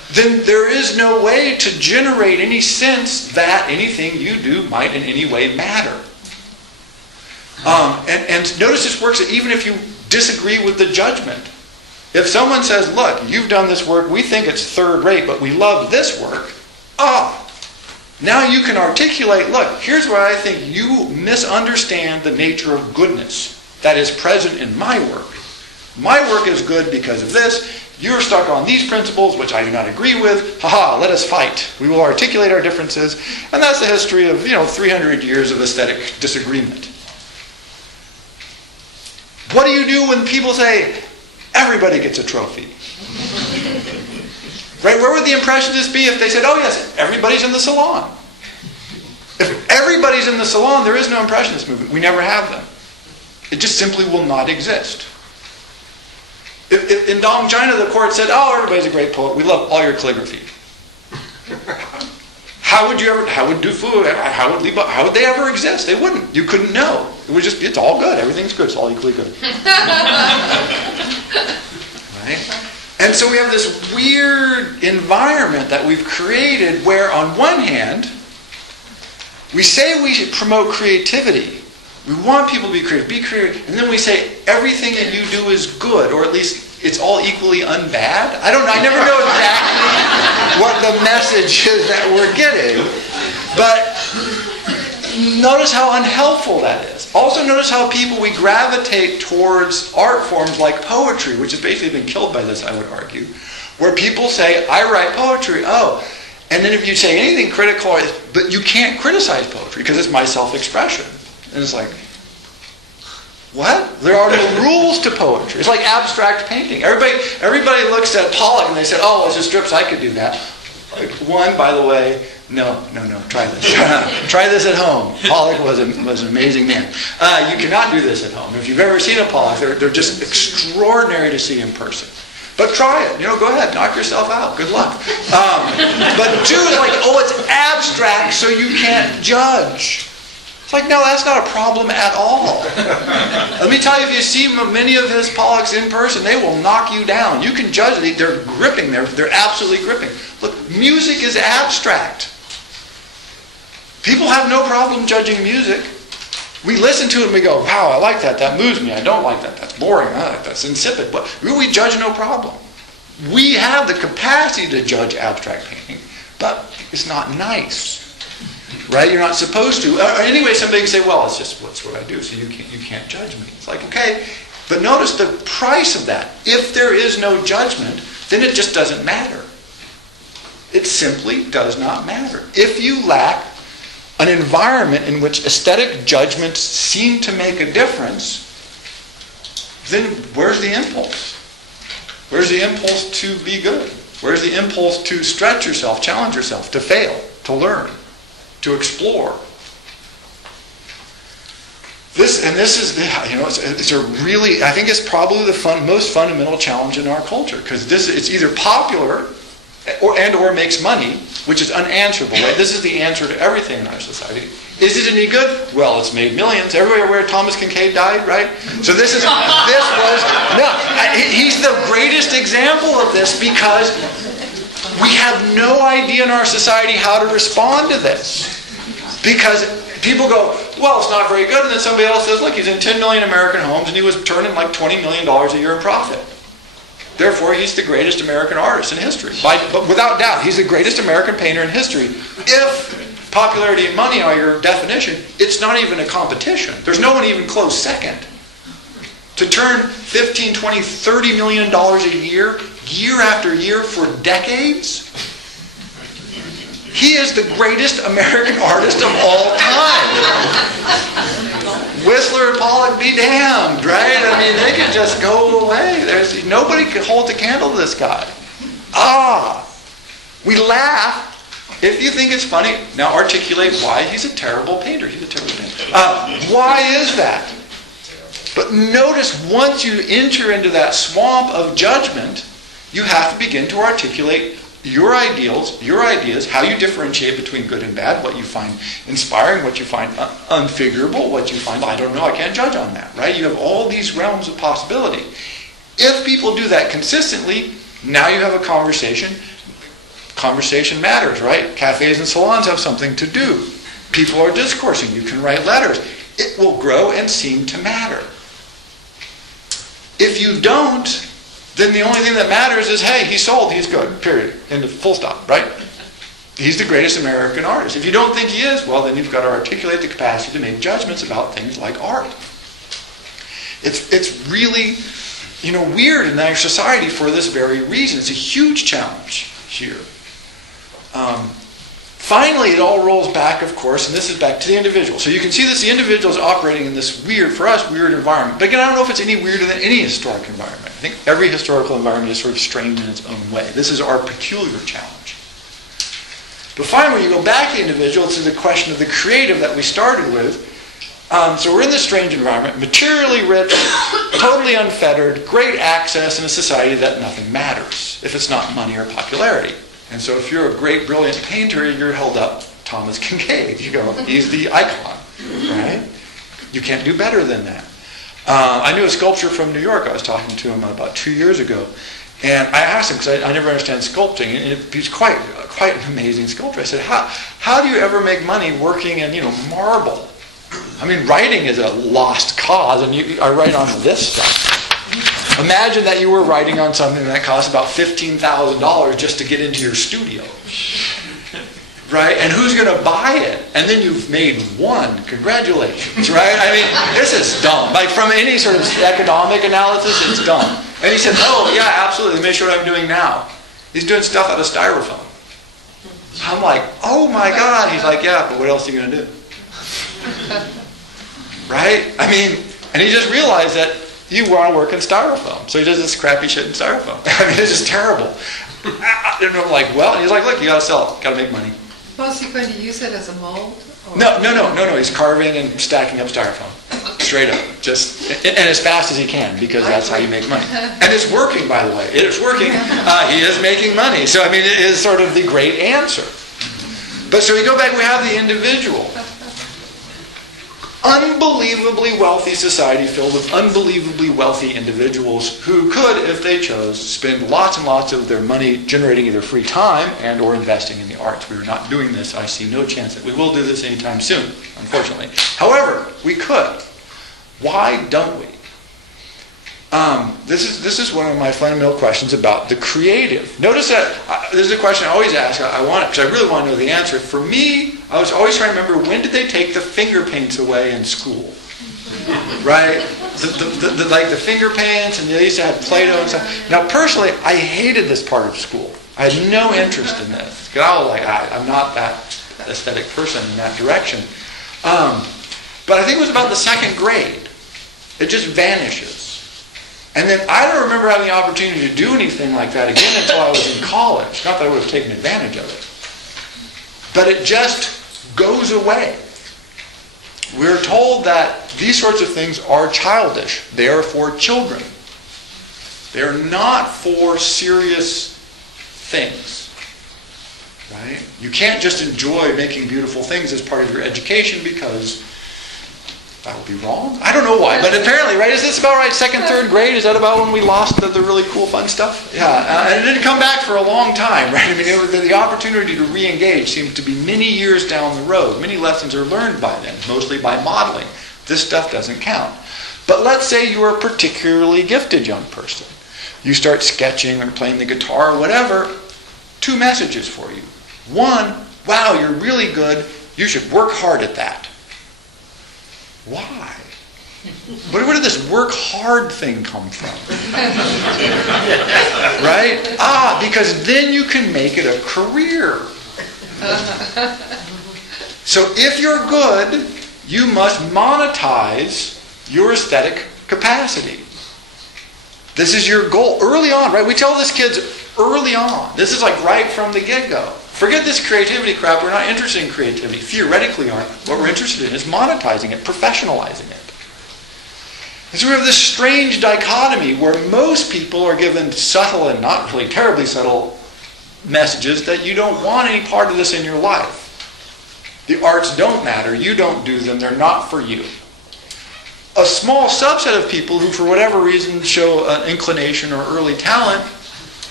then there is no way to generate any sense that anything you do might in any way matter. And notice this works even if you disagree with the judgment. If someone says, look, you've done this work, we think it's third rate, but we love this work, now you can articulate, look, here's where I think you misunderstand the nature of goodness that is present in my work. My work is good because of this. You're stuck on these principles, which I do not agree with. Let us fight. We will articulate our differences. And that's the history of, 300 years of aesthetic disagreement. What do you do when people say, everybody gets a trophy? Right? Where would the impressionists be if they said, oh yes, everybody's in the salon? If everybody's in the salon, there is no impressionist movement. We never have them. It just simply will not exist. If in Dong China the court said, oh, everybody's a great poet, we love all your calligraphy. How would Du Fu, how would they ever exist? They wouldn't. You couldn't know. It would just, it's all good. Everything's good. It's all equally good. Right? And so we have this weird environment that we've created where on one hand, we say we should promote creativity. We want people to be creative, and then we say everything that you do is good, or at least it's all equally unbad. I don't know. I never know exactly what the message is that we're getting. But notice how unhelpful that is. Also notice how we gravitate towards art forms like poetry, which has basically been killed by this, I would argue, where people say, I write poetry, and then if you say anything critical, but you can't criticize poetry because it's my self-expression. And it's like, what? There are no rules to poetry. It's like abstract painting. Everybody looks at Pollock and they said, oh, as a strips, I could do that. Like, one, by the way, no, try this. Try this at home. Pollock was an amazing man. You cannot do this at home. If you've ever seen a Pollock, they're just extraordinary to see in person. But try it. Go ahead. Knock yourself out. Good luck. But two is like, it's abstract, so you can't judge. It's like, no, that's not a problem at all. Let me tell you, if you see many of his Pollocks in person, they will knock you down. You can judge it. They're gripping. They're absolutely gripping. Look, music is abstract. People have no problem judging music. We listen to it and we go, wow, I like that. That moves me. I don't like that. That's boring. That's insipid. But we judge no problem. We have the capacity to judge abstract painting, but it's not nice. Right? You're not supposed to. Anyway, somebody can say, well, that's what I do, so you can't judge me. It's like, okay, but notice the price of that. If there is no judgment, then it just doesn't matter. It simply does not matter. If you lack an environment in which aesthetic judgments seem to make a difference, then where's the impulse? Where's the impulse to be good? Where's the impulse to stretch yourself, challenge yourself, to fail, to learn, to explore? This is, it's a really, I think it's probably the most fundamental challenge in our culture, because it's either popular or makes money, which is unanswerable, right? This is the answer to everything in our society. Is it any good? Well, it's made millions. Everywhere where Thomas Kincaid died, right? So he's the greatest example of this, because we have no idea in our society how to respond to this. Because people go, well, it's not very good, and then somebody else says, look, he's in 10 million American homes, and he was turning like $20 million a year in profit. Therefore, he's the greatest American artist in history. But without doubt, he's the greatest American painter in history. If popularity and money are your definition, it's not even a competition. There's no one even close second. To turn $15, $20, $30 million a year after year for decades, he is the greatest American artist of all time. Whistler and Pollock be damned, right? I mean, they could just go away. Nobody could hold a candle to this guy. We laugh. If you think it's funny, now articulate why he's a terrible painter. He's a terrible painter. Why is that? But notice, once you enter into that swamp of judgment, you have to begin to articulate your ideals, your ideas, how you differentiate between good and bad, what you find inspiring, what you find unfigurable, what you find, I don't know, I can't judge on that, right? You have all these realms of possibility. If people do that consistently, now you have a conversation conversation matters, right? Cafes and salons have something to do. People are discoursing. You can write letters. It will grow and seem to matter. If you don't, then the only thing that matters is, hey, he sold, he's good, period. End of full stop, right? He's the greatest American artist. If you don't think he is, well, then you've got to articulate the capacity to make judgments about things like art. It's really, weird in our society for this very reason. It's a huge challenge here. Finally, it all rolls back, of course, and this is back to the individual. So you can see this, the individual is operating in this weird, for us, weird environment. But again, I don't know if it's any weirder than any historic environment. I think every historical environment is sort of strange in its own way. This is our peculiar challenge. But finally, when you go back to the individual, it's the question of the creative that we started with. So we're in this strange environment, materially rich, totally unfettered, great access in a society that nothing matters, if it's not money or popularity. And so if you're a great, brilliant painter, you're held up Thomas Kincaid. You go, he's the icon, right? You can't do better than that. I knew a sculptor from New York. I was talking to him about 2 years ago. And I asked him, because I never understand sculpting, and he's quite an amazing sculptor. I said, how do you ever make money working in, marble? I mean, writing is a lost cause, and I write on this stuff. Imagine that you were writing on something that cost about $15,000 just to get into your studio. Right? And who's going to buy it? And then you've made one. Congratulations, right? I mean, this is dumb. Like, from any sort of economic analysis, it's dumb. And he said, oh, yeah, absolutely. Let me show what I'm doing now. He's doing stuff out of styrofoam. I'm like, oh my God. He's like, yeah, but what else are you going to do? Right? I mean, and he just realized that you want to work in styrofoam. So he does this crappy shit in styrofoam. I mean, it's just terrible. And I'm like, well, and he's like, look, you got to sell it. Got to make money. Well, is he going to use it as a mold? Or? No. He's carving and stacking up styrofoam. Straight up. And as fast as he can, because that's how you make money. And it's working, by the way. It's working. He is making money. So, I mean, it is sort of the great answer. But so we go back, we have the individual. Unbelievably wealthy society filled with unbelievably wealthy individuals who could, if they chose, spend lots and lots of their money generating either free time and or investing in the arts. We are not doing this. I see no chance that we will do this anytime soon, unfortunately. However, we could. Why don't we? This is one of my fundamental questions about the creative. Notice that this is a question I always ask. I want it because I really want to know the answer. For me, I was always trying to remember, when did they take the finger paints away in school? Right? Like the finger paints, and they used to have Play-Doh and stuff. Now, personally, I hated this part of school. I had no interest in this. Because I was like, I'm not that aesthetic person in that direction. But I think it was about the second grade. It just vanishes. And then I don't remember having the opportunity to do anything like that again until I was in college. Not that I would have taken advantage of it. But it just goes away. We're told that these sorts of things are childish. They are for children. They're not for serious things. Right? You can't just enjoy making beautiful things as part of your education, because that would be wrong. I don't know why, but apparently, right? Is this about right? Second, third grade? Is that about when we lost the really cool, fun stuff? Yeah, and it didn't come back for a long time, right? I mean, the opportunity to re-engage seems to be many years down the road. Many lessons are learned by then, mostly by modeling. This stuff doesn't count. But let's say you're a particularly gifted young person. You start sketching or playing the guitar or whatever. 2 messages for you. 1, wow, you're really good. You should work hard at that. Why? Where did this work hard thing come from? Right? Because then you can make it a career. So if you're good, you must monetize your aesthetic capacity. This is your goal early on, right? We tell this kids early on. This is like right from the get-go. Forget this creativity crap. We're not interested in creativity. Theoretically aren't. What we're interested in is monetizing it, professionalizing it. And so we have this strange dichotomy where most people are given subtle and not really terribly subtle messages that you don't want any part of this in your life. The arts don't matter. You don't do them. They're not for you. A small subset of people who, for whatever reason, show an inclination or early talent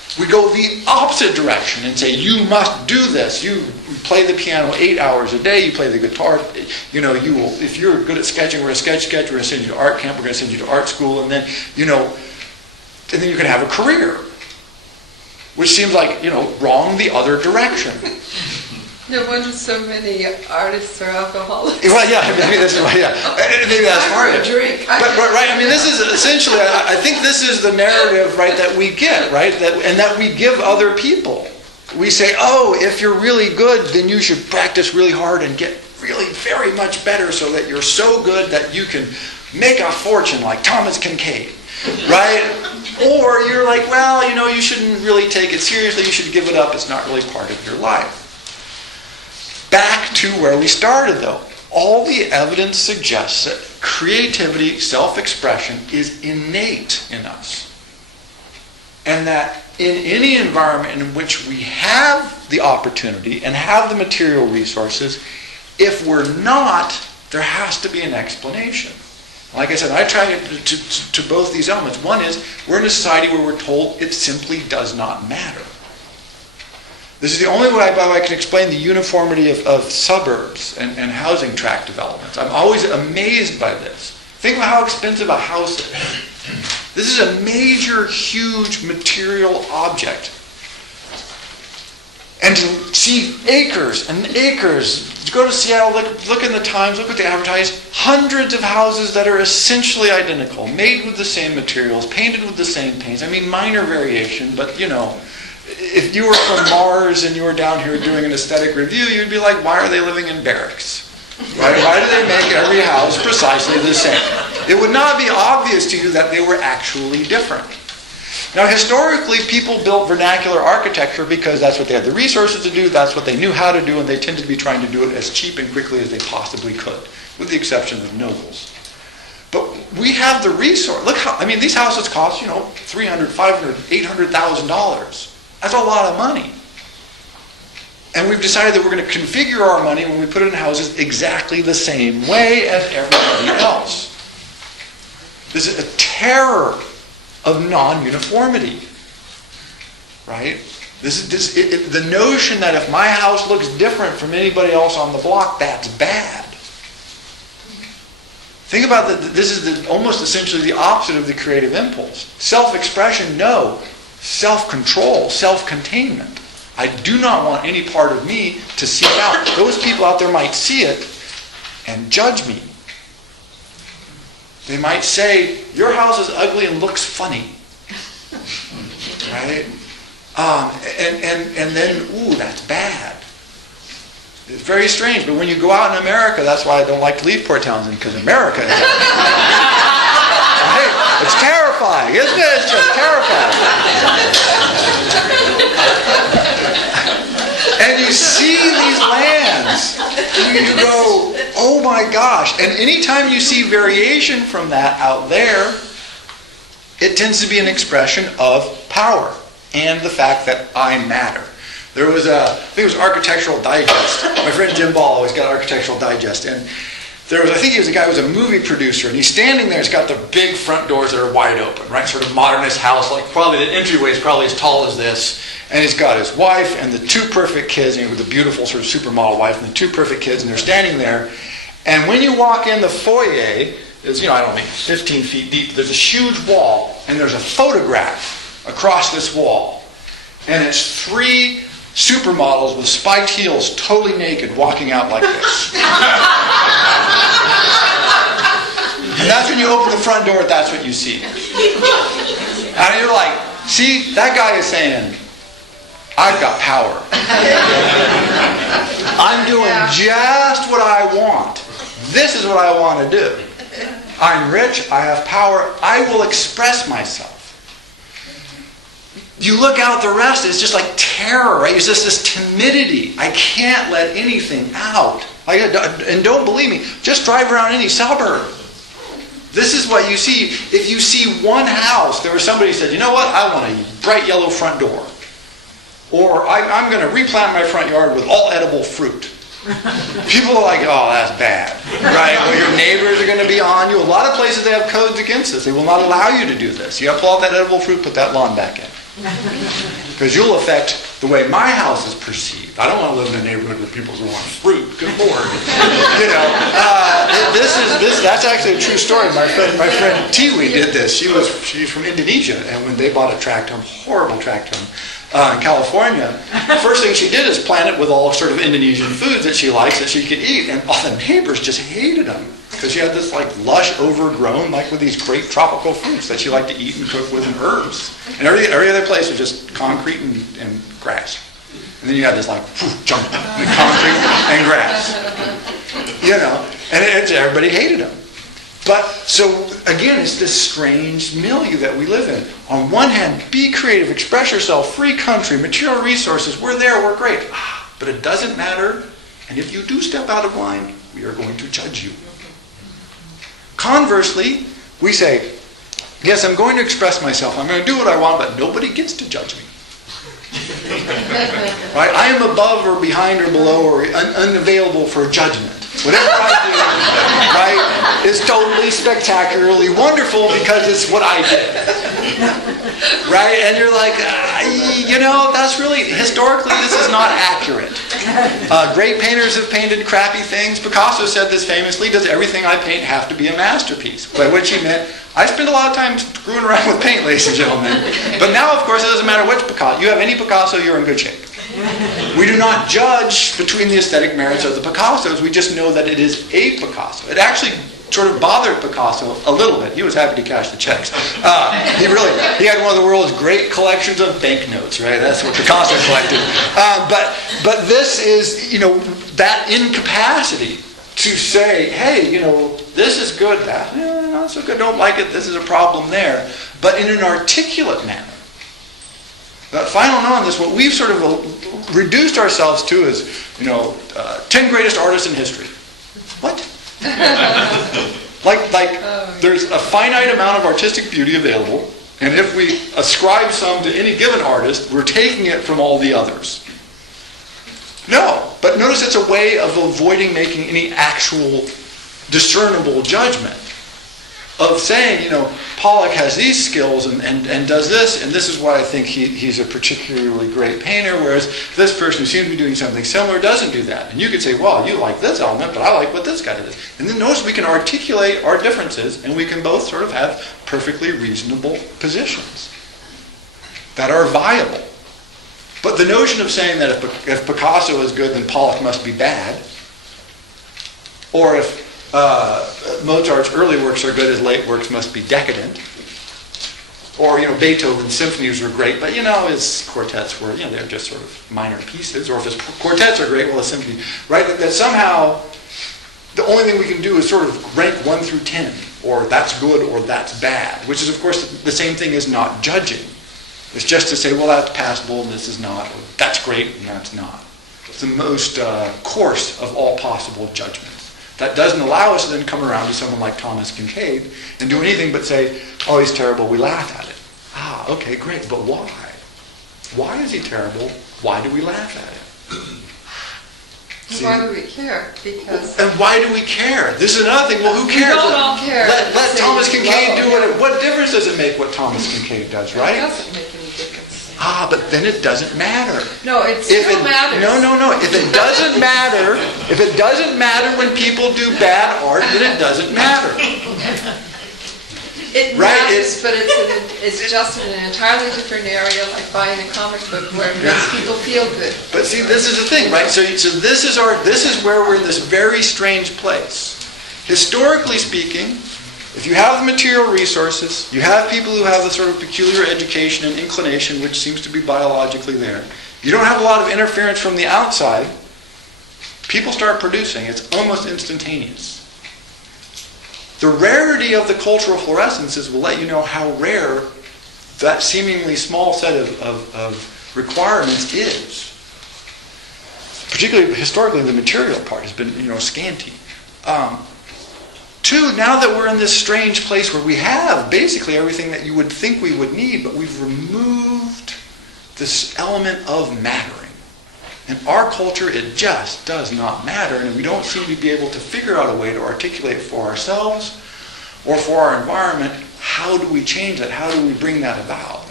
We go the opposite direction and say, you must do this. You play the piano 8 hours a day. You play the guitar. You will. If you're good at sketching, we're going to sketch. We're going to send you to art camp. We're going to send you to art school, and then and then you can have a career. Which seems like wrong the other direction. No wonder so many artists are alcoholics. Well, yeah, maybe that's part of it. Drink. But right, this is essentially, I think this is the narrative, right, that we get, right, and that we give other people. We say, oh, if you're really good, then you should practice really hard and get really very much better so that you're so good that you can make a fortune like Thomas Kincaid, right? Or you're like, well, you shouldn't really take it seriously. You should give it up. It's not really part of your life. Back to where we started, though. All the evidence suggests that creativity, self-expression is innate in us. And that in any environment in which we have the opportunity and have the material resources, if we're not, there has to be an explanation. Like I said, I try to both these elements. One is, we're in a society where we're told it simply does not matter. This is the only way I can explain the uniformity of suburbs and housing tract developments. I'm always amazed by this. Think about how expensive a house is. This is a major, huge material object. And to see acres and acres, to go to Seattle, look in the Times, look what they advertise, hundreds of houses that are essentially identical, made with the same materials, painted with the same paints. Minor variation, but if you were from Mars and you were down here doing an aesthetic review, you'd be like, why are they living in barracks? Right? Why do they make every house precisely the same? It would not be obvious to you that they were actually different. Now, historically, people built vernacular architecture because that's what they had the resources to do, that's what they knew how to do, and they tended to be trying to do it as cheap and quickly as they possibly could, with the exception of nobles. But we have the resource. Look how, these houses cost, $300,000, $500,000, $800,000. That's a lot of money. And we've decided that we're going to configure our money when we put it in houses exactly the same way as everybody else. This is a terror of non-uniformity. Right? The notion that if my house looks different from anybody else on the block, that's bad. Think about that. This is almost essentially the opposite of the creative impulse. Self-expression, no. Self-control, self-containment. I do not want any part of me to seek out. Those people out there might see it and judge me. They might say, your house is ugly and looks funny. Right? And then, ooh, that's bad. It's very strange, but when you go out in America, that's why I don't like to leave Port Townsend, because America is... It's terrifying, isn't it? It's just terrifying. And you see these lands, you go, oh my gosh. And anytime you see variation from that out there, it tends to be an expression of power and the fact that I matter. There was I think it was Architectural Digest. My friend Jim Ball always got Architectural Digest. And I think he was a guy who was a movie producer, and he's standing there, he's got the big front doors that are wide open, right? Sort of modernist house, like probably the entryway is probably as tall as this. And he's got his wife and the two perfect kids, and with a beautiful sort of supermodel wife and the two perfect kids, and they're standing there. And when you walk in, the foyer is, 15 feet deep. There's a huge wall, and there's a photograph across this wall. And it's 3 supermodels with spiked heels, totally naked, walking out like this. And that's when you open the front door, that's what you see. And you're like, see, that guy is saying, I've got power. I'm doing just what I want. This is what I want to do. I'm rich, I have power, I will express myself. You look out the rest, it's just like terror, right? It's just this timidity. I can't let anything out. And don't believe me, just drive around any suburb. This is what you see. If you see one house, there was somebody who said, you know what, I want a bright yellow front door. Or I'm going to replant my front yard with all edible fruit. People are like, oh, that's bad. Right? Well, your neighbors are going to be on you. A lot of places they have codes against this. They will not allow you to do this. You have to pull out that edible fruit, put that lawn back in. Because you'll affect the way my house is perceived. I don't want to live in a neighborhood where people grow on fruit. Good Lord. That's actually a true story. My friend Tiwi did this. She's from Indonesia, and when they bought a tract home, horrible tract home, in California, the first thing she did is plant it with all sort of Indonesian foods that she likes that she could eat, and all the neighbors just hated them. Because she had this like lush, overgrown, like with these great tropical fruits that she liked to eat and cook with, and herbs. And every other place was just concrete and grass. And then you had this like junk, and concrete and grass. And everybody hated them. But so again, it's this strange milieu that we live in. On one hand, be creative, express yourself, free country, material resources. We're there, we're great. But it doesn't matter. And if you do step out of line, we are going to judge you. Conversely, we say, yes, I'm going to express myself. I'm going to do what I want, but nobody gets to judge me. Right? I am above or behind or below or unavailable for judgment. Whatever I do, right, is totally spectacularly wonderful because it's what I did. Right? And you're like, that's really, historically, this is not accurate. Great painters have painted crappy things. Picasso said this famously, does everything I paint have to be a masterpiece? By which he meant, I spend a lot of time screwing around with paint, ladies and gentlemen. But now, of course, it doesn't matter which Picasso. You have any Picasso, you're in good shape. We do not judge between the aesthetic merits of the Picassos. We just know that it is a Picasso. It actually sort of bothered Picasso a little bit. He was happy to cash the checks. He had one of the world's great collections of banknotes, right? That's what Picasso collected. But this is, that incapacity to say, hey, this is good, that, not so good, don't like it, this is a problem there. But in an articulate manner. The final note on this, what we've sort of reduced ourselves to is, 10 greatest artists in history. What? There's a finite amount of artistic beauty available, and if we ascribe some to any given artist, we're taking it from all the others. No, but notice it's a way of avoiding making any actual discernible judgment. Of saying, Pollock has these skills and does this, and this is why I think he's a particularly great painter, whereas this person who seems to be doing something similar doesn't do that. And you could say, well, you like this element, but I like what this guy did. And then notice we can articulate our differences, and we can both sort of have perfectly reasonable positions that are viable. But the notion of saying that if Picasso is good, then Pollock must be bad, or if Mozart's early works are good, his late works must be decadent. Or, Beethoven's symphonies were great, but, his quartets were, they're just sort of minor pieces. Or if his quartets are great, well, his symphony, right? That somehow the only thing we can do is sort of rank 1 through 10, or that's good or that's bad, which is, of course, the same thing as not judging. It's just to say, well, that's passable and this is not, or that's great and that's not. It's the most coarse of all possible judgments. That doesn't allow us to then come around to someone like Thomas Kincaid and do anything but say, oh, he's terrible, we laugh at it. Ah, okay, great, but why? Why is he terrible? Why do we laugh at it? Why do we care? Because... And why do we care? This is another thing, well, who cares? We don't all care. Let Thomas Kincaid do what difference does it make what Thomas Kincaid does, right? It doesn't make any difference. Ah, but then it doesn't matter. No, it still matters. No. If it doesn't matter when people do bad art, then it doesn't matter. It matters, but it's just in an entirely different area, like buying a comic book where it makes people feel good. But see, this is the thing, right? So this is where we're in this very strange place. Historically speaking, if you have the material resources, you have people who have the sort of peculiar education and inclination, which seems to be biologically there. You don't have a lot of interference from the outside. People start producing. It's almost instantaneous. The rarity of the cultural fluorescences will let you know how rare that seemingly small set of requirements is. Particularly historically, the material part has been, scanty. Two, now that we're in this strange place where we have basically everything that you would think we would need, but we've removed this element of mattering. In our culture, it just does not matter, and we don't seem to be able to figure out a way to articulate for ourselves or for our environment, how do we change that? How do we bring that about? And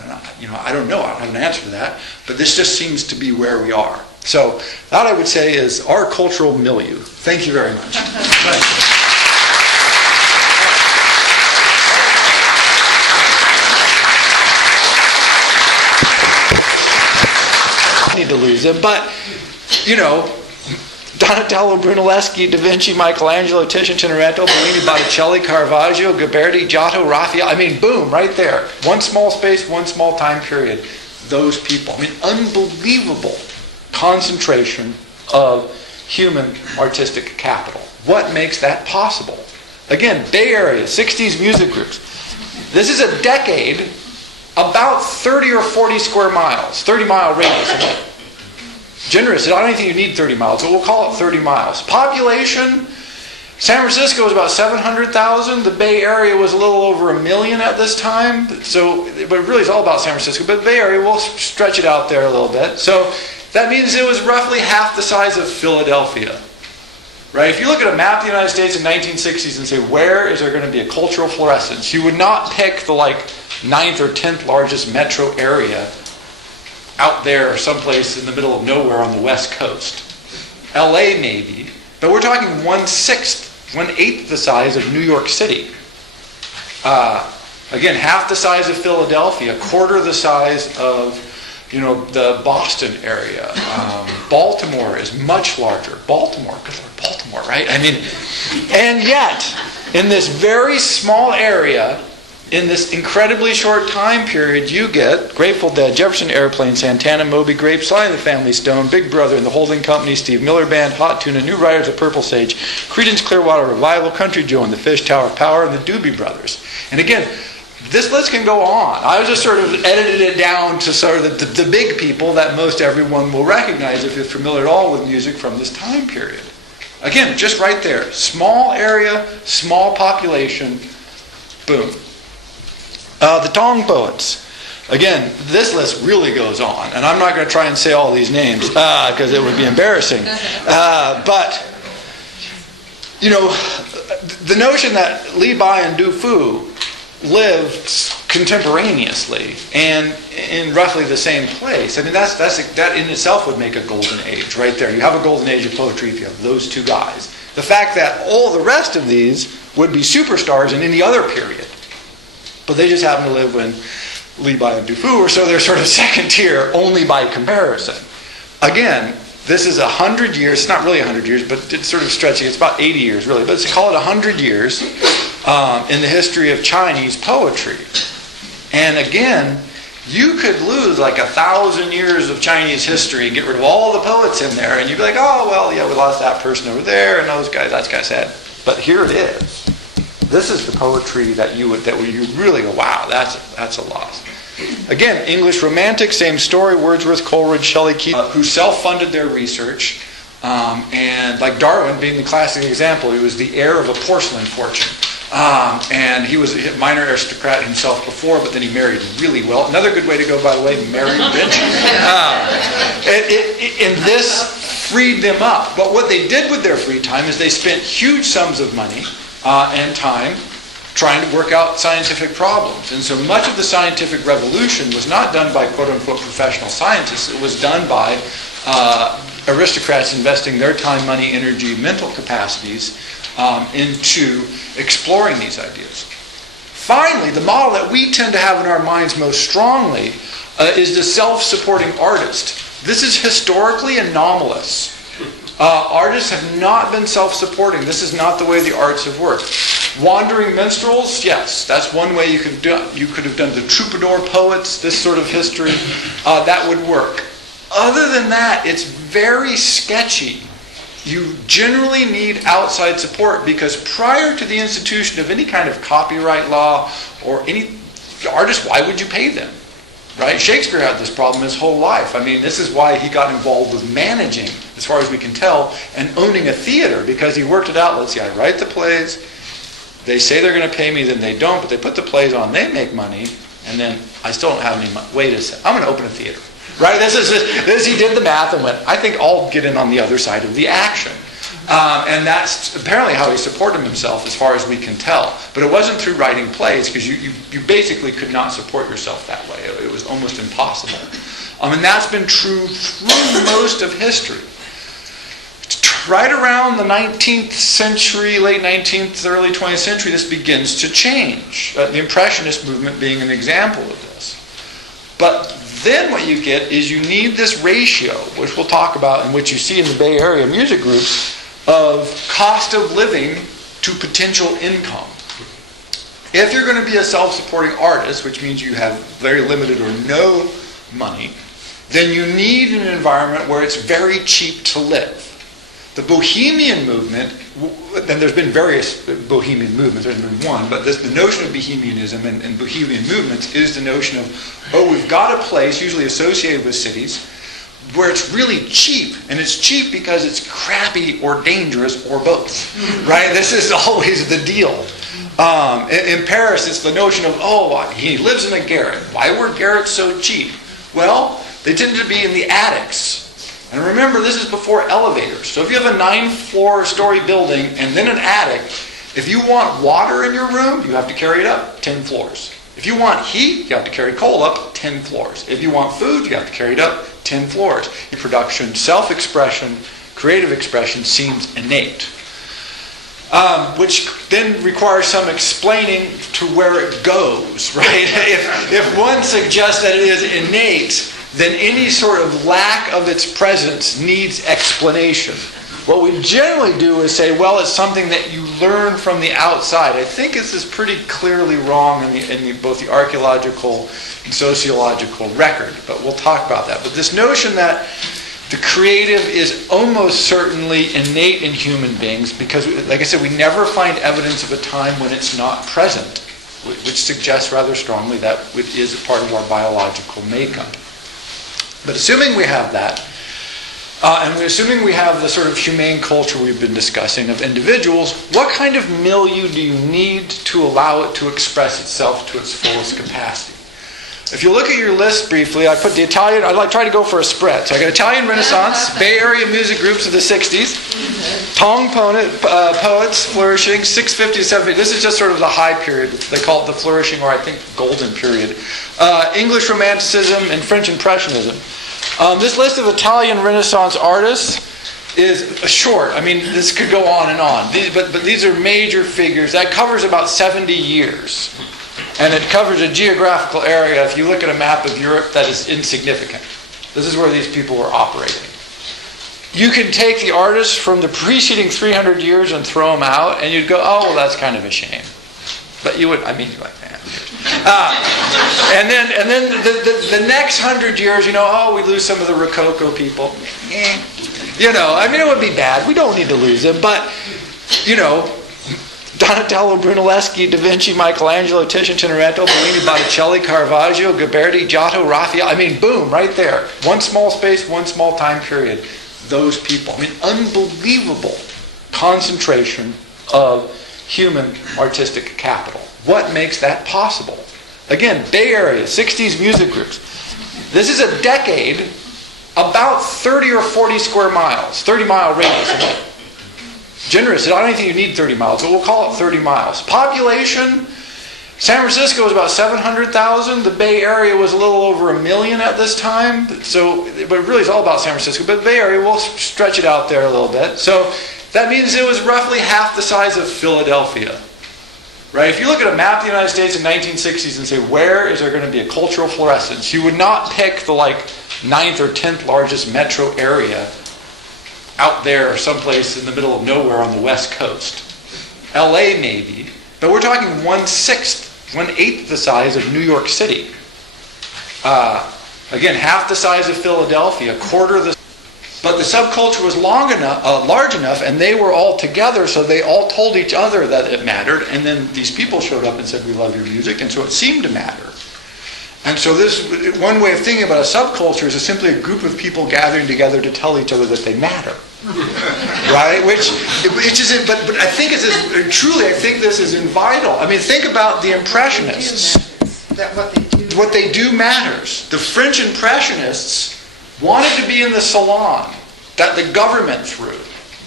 I don't know. I don't have an answer to that. But this just seems to be where we are. So that, I would say, is our cultural milieu. Thank you very much. I need to lose them, but, Donatello, Brunelleschi, Da Vinci, Michelangelo, Titian, Tintoretto, Bellini, Botticelli, Caravaggio, Ghiberti, Giotto, Raphael. I mean, boom, right there. One small space, one small time period. Those people. I mean, unbelievable concentration of human artistic capital. What makes that possible? Again, Bay Area, 60s music groups. This is a decade, about 30 or 40 square miles, 30-mile radius. Generous. I don't think you need 30 miles, so we'll call it 30 miles. Population, San Francisco was about 700,000. The Bay Area was a little over 1 million at this time. So, but really it's all about San Francisco. But the Bay Area, we'll stretch it out there a little bit. So that means it was roughly half the size of Philadelphia. Right? If you look at a map of the United States in 1960s and say, where is there going to be a cultural fluorescence? You would not pick the 9th or 10th largest metro area out there someplace in the middle of nowhere on the West Coast. LA maybe, but we're talking 1/6, 1/8 the size of New York City. Again, half the size of Philadelphia, a quarter the size of the Boston area. Baltimore is much larger. Baltimore, because we're Baltimore, right? I mean, and yet, in this very small area, in this incredibly short time period, you get Grateful Dead, Jefferson Airplane, Santana, Moby Grape, Sly and the Family Stone, Big Brother and the Holding Company, Steve Miller Band, Hot Tuna, New Riders of Purple Sage, Creedence Clearwater Revival, Country Joe and the Fish, Tower of Power, and the Doobie Brothers. And again, this list can go on. I just sort of edited it down to sort of the big people that most everyone will recognize if you're familiar at all with music from this time period. Again, just right there. Small area, small population, boom. The Tong poets. Again, this list really goes on, and I'm not going to try and say all these names because it would be embarrassing. But the notion that Li Bai and Du Fu lived contemporaneously and in roughly the same place. I mean, that in itself would make a golden age right there. You have a golden age of poetry if you have those two guys. The fact that all the rest of these would be superstars in any other period. But they just happen to live when Li Bai and Du Fu were, so they're sort of second tier only by comparison. Again, this is 100 years, it's not really 100 years, but it's sort of stretching, it's about 80 years really, but let's call it 100 years in the history of Chinese poetry. And again, you could lose 1,000 years of Chinese history and get rid of all the poets in there, and you'd be like, oh, well, yeah, we lost that person over there, and those guys, that guy said. But here it is. This is the poetry that you really go, wow, that's a loss. Again, English Romantics, same story, Wordsworth, Coleridge, Shelley, Keats, who self-funded their research, and like Darwin being the classic example, he was the heir of a porcelain fortune. And he was a minor aristocrat himself before, but then he married really well. Another good way to go, by the way, marry rich. And this freed them up. But what they did with their free time is they spent huge sums of money and time trying to work out scientific problems. And so much of the scientific revolution was not done by quote-unquote professional scientists. It was done by aristocrats investing their time, money, energy, mental capacities into exploring these ideas. Finally, the model that we tend to have in our minds most strongly is the self-supporting artist. This is historically anomalous. Artists have not been self-supporting. This is not the way the arts have worked. Wandering minstrels, yes, that's one way you could have done the troubadour poets, this sort of history. That would work. Other than that, it's very sketchy. You generally need outside support because prior to the institution of any kind of copyright law or any artist, why would you pay them? Right? Shakespeare had this problem his whole life. I mean, this is why he got involved with managing, as far as we can tell, and owning a theater, because he worked it out. Let's see, I write the plays, they say they're going to pay me, then they don't, but they put the plays on, they make money, and then I still don't have any money. Wait a second, I'm going to open a theater. Right? This he did the math and went, I think I'll get in on the other side of the action. And that's apparently how he supported himself as far as we can tell. But it wasn't through writing plays, because you basically could not support yourself that way. It was almost impossible. And that's been true through most of history. Right around the 19th century, late 19th, early 20th century, this begins to change. The Impressionist movement being an example of this. But then what you get is you need this ratio, which we'll talk about and which you see in the Bay Area music groups, of cost of living to potential income. If you're going to be a self-supporting artist, which means you have very limited or no money, then you need an environment where it's very cheap to live. The Bohemian movement, and there's been various Bohemian movements, there's been one, but the notion of Bohemianism and Bohemian movements is the notion of, we've got a place, usually associated with cities, where it's really cheap, and it's cheap because it's crappy or dangerous or both, right? This is always the deal. In Paris, it's the notion of, he lives in a garret. Why were garrets so cheap? Well, they tended to be in the attics. And remember, this is before elevators. So if you have a 9-story building and then an attic, if you want water in your room, you have to carry it up 10 floors. If you want heat, you have to carry coal up 10 floors. If you want food, you have to carry it up 10 floors. Your production, self-expression, creative expression seems innate. Which then requires some explaining to where it goes, right? If one suggests that it is innate, then any sort of lack of its presence needs explanation. What we generally do is say, well, it's something that you learn from the outside. I think this is pretty clearly wrong in both the archaeological and sociological record, but we'll talk about that. But this notion that the creative is almost certainly innate in human beings, because, like I said, we never find evidence of a time when it's not present, which suggests rather strongly that it is a part of our biological makeup. But assuming we have that, and assuming we have the sort of humane culture we've been discussing of individuals, what kind of milieu do you need to allow it to express itself to its fullest capacity? If you look at your list briefly, I put the Italian, I try to go for a spread. So I got Italian Renaissance, Bay Area music groups of the 60s, Tong poets flourishing, 650 to 750. This is just sort of the high period. They call it the flourishing, or I think golden period. English Romanticism and French Impressionism. This list of Italian Renaissance artists is short. I mean, this could go on and on. But these are major figures. That covers about 70 years. And it covers a geographical area, if you look at a map of Europe, that is insignificant. This is where these people were operating. You can take the artists from the preceding 300 years and throw them out, and you'd go, well, that's kind of a shame. But you would, you're like, man. And then the next 100 years, we lose some of the Rococo people. It would be bad. We don't need to lose them. But, Donatello, Brunelleschi, Da Vinci, Michelangelo, Titian, Tintoretto, Bellini, Botticelli, Caravaggio, Ghiberti, Giotto, Raphael. Boom, right there. One small space, one small time period. Those people. Unbelievable concentration of human artistic capital. What makes that possible? Again, Bay Area, 60s music groups. This is a decade, about 30 or 40 square miles, 30-mile radius. Generous. I don't think you need 30 miles, but we'll call it 30 miles. Population, San Francisco was about 700,000. The Bay Area was a little over 1 million at this time. But really it's all about San Francisco. But the Bay Area, we'll stretch it out there a little bit. So that means it was roughly half the size of Philadelphia. Right? If you look at a map of the United States in 1960s and say, where is there going to be a cultural fluorescence? You would not pick the 9th or 10th largest metro area out there someplace in the middle of nowhere on the West Coast. LA maybe, but we're talking 1/6, 1/8 the size of New York City. Again, half the size of Philadelphia, a quarter the. But the subculture was large enough, and they were all together, so they all told each other that it mattered, and then these people showed up and said, we love your music, and so it seemed to matter. And so this, one way of thinking about a subculture is simply a group of people gathering together to tell each other that they matter. Right? Which isn't, but I think I think this is vital. Think about the Impressionists. That what they do matters. The French Impressionists wanted to be in the salon that the government threw.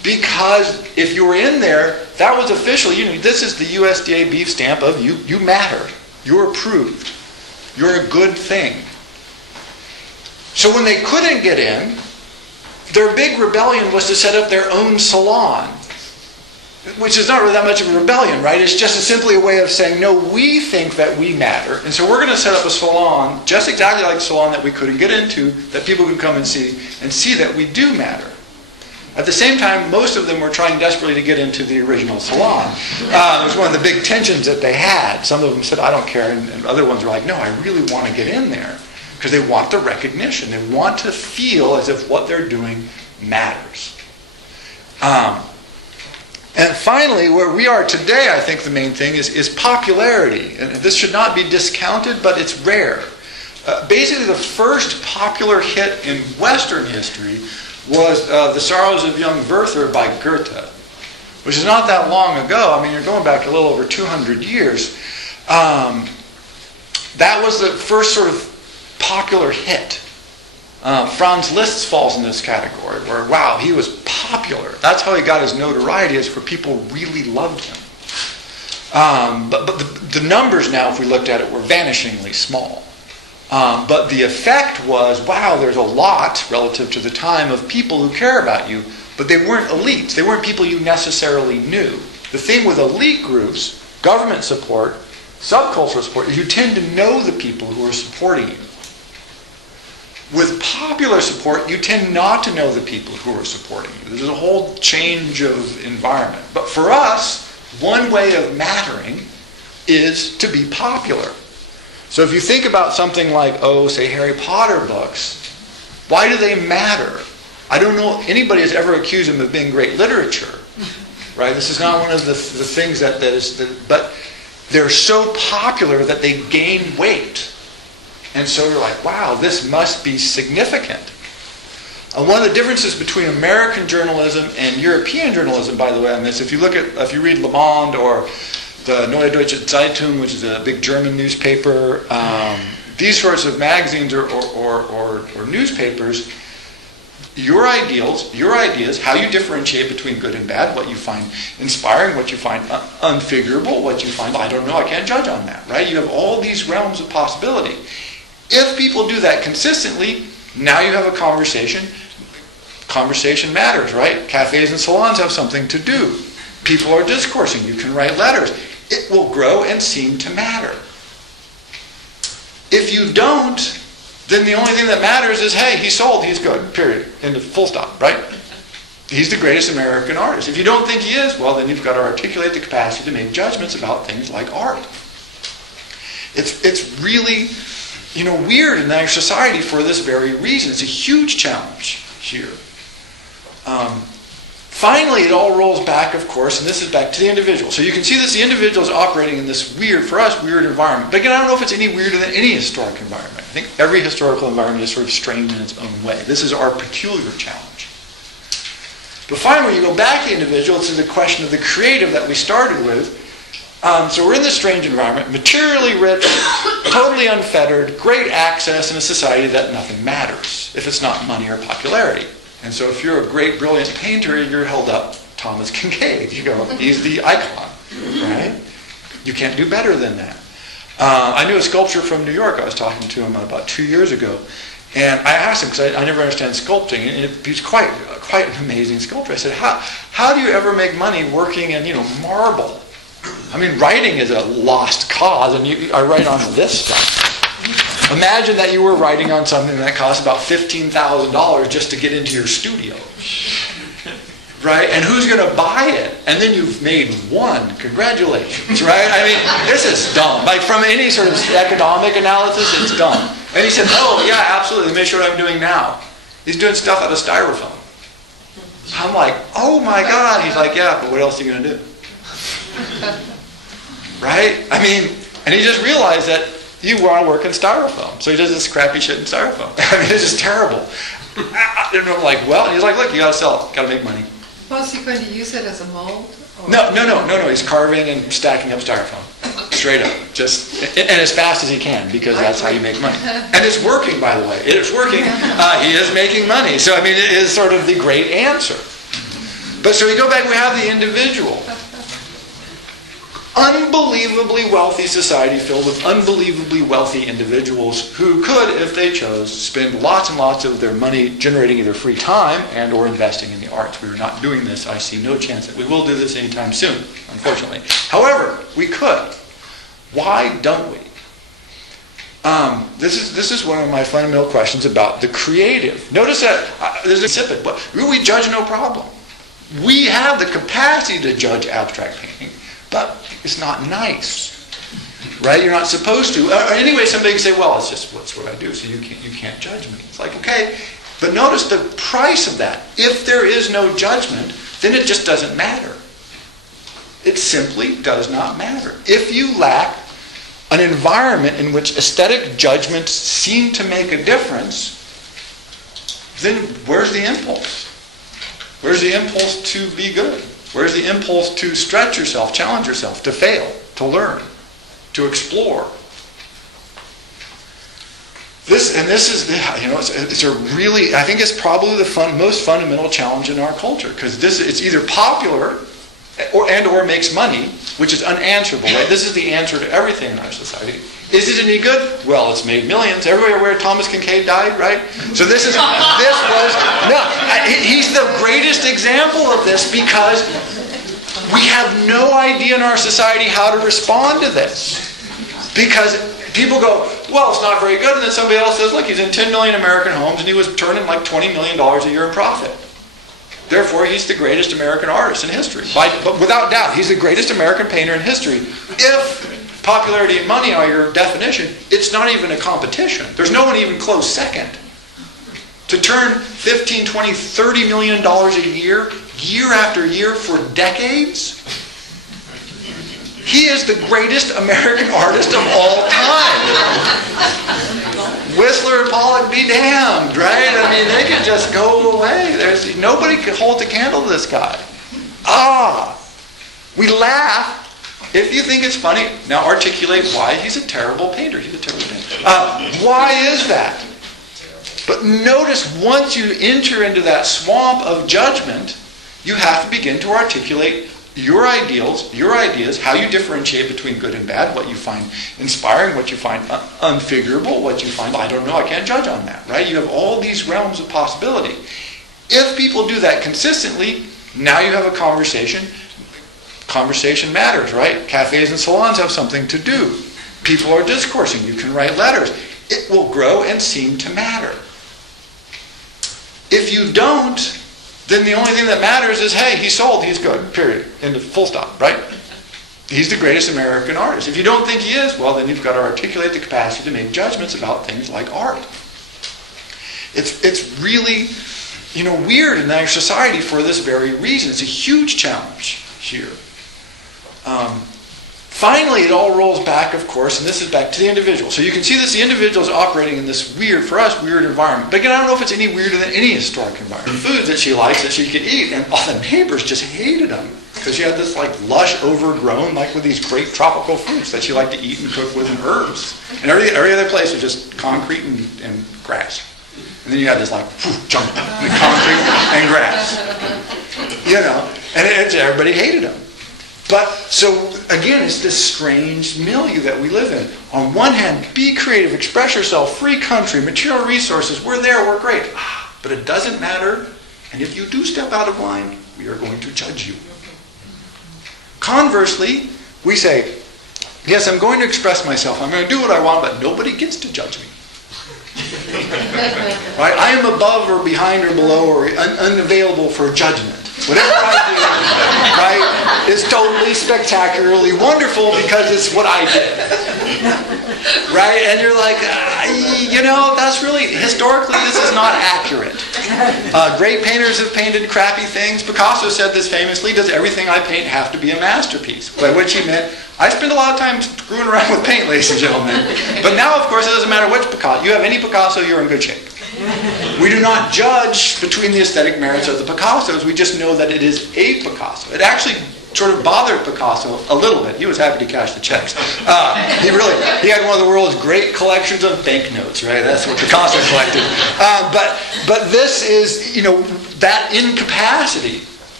Because if you were in there, that was official. This is the USDA beef stamp of you. You matter. You're approved. You're a good thing. So when they couldn't get in, their big rebellion was to set up their own salon, which is not really that much of a rebellion, right? It's just simply a way of saying, no, we think that we matter, and so we're going to set up a salon just exactly like the salon that we couldn't get into, that people can come and see that we do matter. At the same time, most of them were trying desperately to get into the original salon. It was one of the big tensions that they had. Some of them said, I don't care, and other ones were like, no, I really want to get in there. Because they want the recognition. They want to feel as if what they're doing matters. And finally, where we are today, I think the main thing is popularity. And this should not be discounted, but it's rare. Basically, the first popular hit in Western history was The Sorrows of Young Werther by Goethe, which is not that long ago. I mean, you're going back a little over 200 years. That was the first sort of popular hit. Franz Liszt falls in this category where, wow, he was popular. That's how he got his notoriety, is where people really loved him. But the numbers now, if we looked at it, were vanishingly small. But the effect was, wow, there's a lot relative to the time of people who care about you, but they weren't elites. They weren't people you necessarily knew. The thing with elite groups, government support, subcultural support, is you tend to know the people who are supporting you. With popular support, you tend not to know the people who are supporting you. There's a whole change of environment. But for us, one way of mattering is to be popular. So if you think about something like, say Harry Potter books, why do they matter? I don't know anybody has ever accused them of being great literature. Right? This is not one of the things that is... But they're so popular that they gain weight. And so you're like, wow, this must be significant. One of the differences between American journalism and European journalism, by the way, on this, if you read Le Monde or the Neue Deutsche Zeitung, which is a big German newspaper, these sorts of magazines or newspapers, your ideas, how you differentiate between good and bad, what you find inspiring, what you find unfigurable, what you find, I don't know, I can't judge on that, right? You have all these realms of possibility. If people do that consistently, now you have a conversation. Conversation matters, right? Cafes and salons have something to do. People are discoursing. You can write letters. It will grow and seem to matter. If you don't, then the only thing that matters is, hey, he sold, he's good, period. End of full stop, right? He's the greatest American artist. If you don't think he is, well, then you've got to articulate the capacity to make judgments about things like art. It's really... weird in our society for this very reason. It's a huge challenge here. Finally, it all rolls back, of course, and this is back to the individual. So you can see this, the individual is operating in this weird environment. But again, I don't know if it's any weirder than any historic environment. I think every historical environment is sort of strange in its own way. This is our peculiar challenge. But finally, when you go back to the individual, it's the question of the creative that we started with. So we're in this strange environment, materially rich, totally unfettered, great access in a society that nothing matters if it's not money or popularity. And so if you're a great, brilliant painter, you're held up Thomas Kincaid. You go, he's the icon, right? You can't do better than that. I knew a sculptor from New York. I was talking to him about 2 years ago. And I asked him, because I never understand sculpting, and he's quite an amazing sculptor. I said, how do you ever make money working in, marble? I mean, writing is a lost cause, and I write on this stuff. Imagine that you were writing on something that cost about $15,000 just to get into your studio. Right? And who's going to buy it? And then you've made one. Congratulations, right? I mean, this is dumb. Like, from any sort of economic analysis, it's dumb. And he said, oh, yeah, absolutely. Let me show you what I'm doing now. He's doing stuff out of styrofoam. I'm like, oh my God. He's like, yeah, but what else are you going to do? Right? I mean, and he just realized that you want to work in styrofoam. So he does this crappy shit in styrofoam. I mean, it's just terrible. And I'm like, well, and he's like, look, you got to sell it. Got to make money. Well, is he going to use it as a mold? Or? No. He's carving and stacking up styrofoam. Straight up. And as fast as he can, because that's how you make money. And it's working, by the way. It's working. He is making money. So, I mean, it is sort of the great answer. But so we go back, we have the individual. Unbelievably wealthy society filled with unbelievably wealthy individuals who could, if they chose, spend lots and lots of their money generating either free time and or investing in the arts. We are not doing this. I see no chance that we will do this anytime soon, unfortunately. However, we could. Why don't we? This is one of my fundamental questions about the creative. Notice that there's a insipid, but we judge no problem. We have the capacity to judge abstract painting, but it's not nice, right? You're not supposed to. Anyway, somebody can say, well, it's just what's what I do, so you can't judge me. It's like, okay, but notice the price of that. If there is no judgment, then it just doesn't matter. It simply does not matter. If you lack an environment in which aesthetic judgments seem to make a difference, then where's the impulse? Where's the impulse to be good? Where's the impulse to stretch yourself, challenge yourself, to fail, to learn, to explore? This is, it's a really, I think it's probably the most fundamental challenge in our culture, because it's either popular or makes money, which is unanswerable, right? This is the answer to everything in our society. Is it any good? Well, it's made millions. Everywhere where Thomas Kincaid died, right? So he's the greatest example of this, because we have no idea in our society how to respond to this. Because people go, well, it's not very good, and then somebody else says, look, he's in 10 million American homes, and he was turning like $20 million a year in profit. Therefore, he's the greatest American artist in history. But without doubt, he's the greatest American painter in history. If popularity and money are your definition, it's not even a competition. There's no one even close second. To turn $15, $20, $30 million a year after year for decades, he is the greatest American artist of all time. Whistler and Pollock be damned, right? I mean, they could just go away. Nobody could hold a candle to this guy. We laugh. If you think it's funny, now articulate why he's a terrible painter. He's a terrible painter. Why is that? But notice, once you enter into that swamp of judgment, you have to begin to articulate your ideals, your ideas, how you differentiate between good and bad, what you find inspiring, what you find unfigurable, what you find, I don't know, I can't judge on that, right? You have all these realms of possibility. If people do that consistently, now you have a conversation. Conversation matters, right? Cafes and salons have something to do. People are discoursing. You can write letters. It will grow and seem to matter. If you don't, then the only thing that matters is, hey, he sold, he's good, period. End of full stop, right? He's the greatest American artist. If you don't think he is, well, then you've got to articulate the capacity to make judgments about things like art. It's really, weird in our society for this very reason. It's a huge challenge here. Finally, it all rolls back, of course, and this is back to the individual. So you can see this, the individual is operating in this weird, for us, weird environment. But again, I don't know if it's any weirder than any historic environment. Foods that she likes that she could eat, and all the neighbors just hated them. Because she had this lush, overgrown, with these great tropical fruits that she liked to eat and cook with, and herbs. And every other place was just concrete and grass. And then you had this junk, concrete and grass. And everybody hated them. But, so, again, it's this strange milieu that we live in. On one hand, be creative, express yourself, free country, material resources, we're there, we're great. But it doesn't matter, and if you do step out of line, we are going to judge you. Conversely, we say, yes, I'm going to express myself, I'm going to do what I want, but nobody gets to judge me. Right? I am above or behind or below or unavailable for judgment. Whatever I do, right, is totally spectacularly wonderful because it's what I did. Right? And you're like, that's really, historically, this is not accurate. Great painters have painted crappy things. Picasso said this famously, does everything I paint have to be a masterpiece? By which he meant, I spend a lot of time screwing around with paint, ladies and gentlemen. But now, of course, it doesn't matter which Picasso. You have any Picasso, you're in good shape. We do not judge between the aesthetic merits of the Picassos. We just know that it is a Picasso. It actually sort of bothered Picasso a little bit. He was happy to cash the checks. He had one of the world's great collections of banknotes, right? That's what Picasso collected. But this is, that incapacity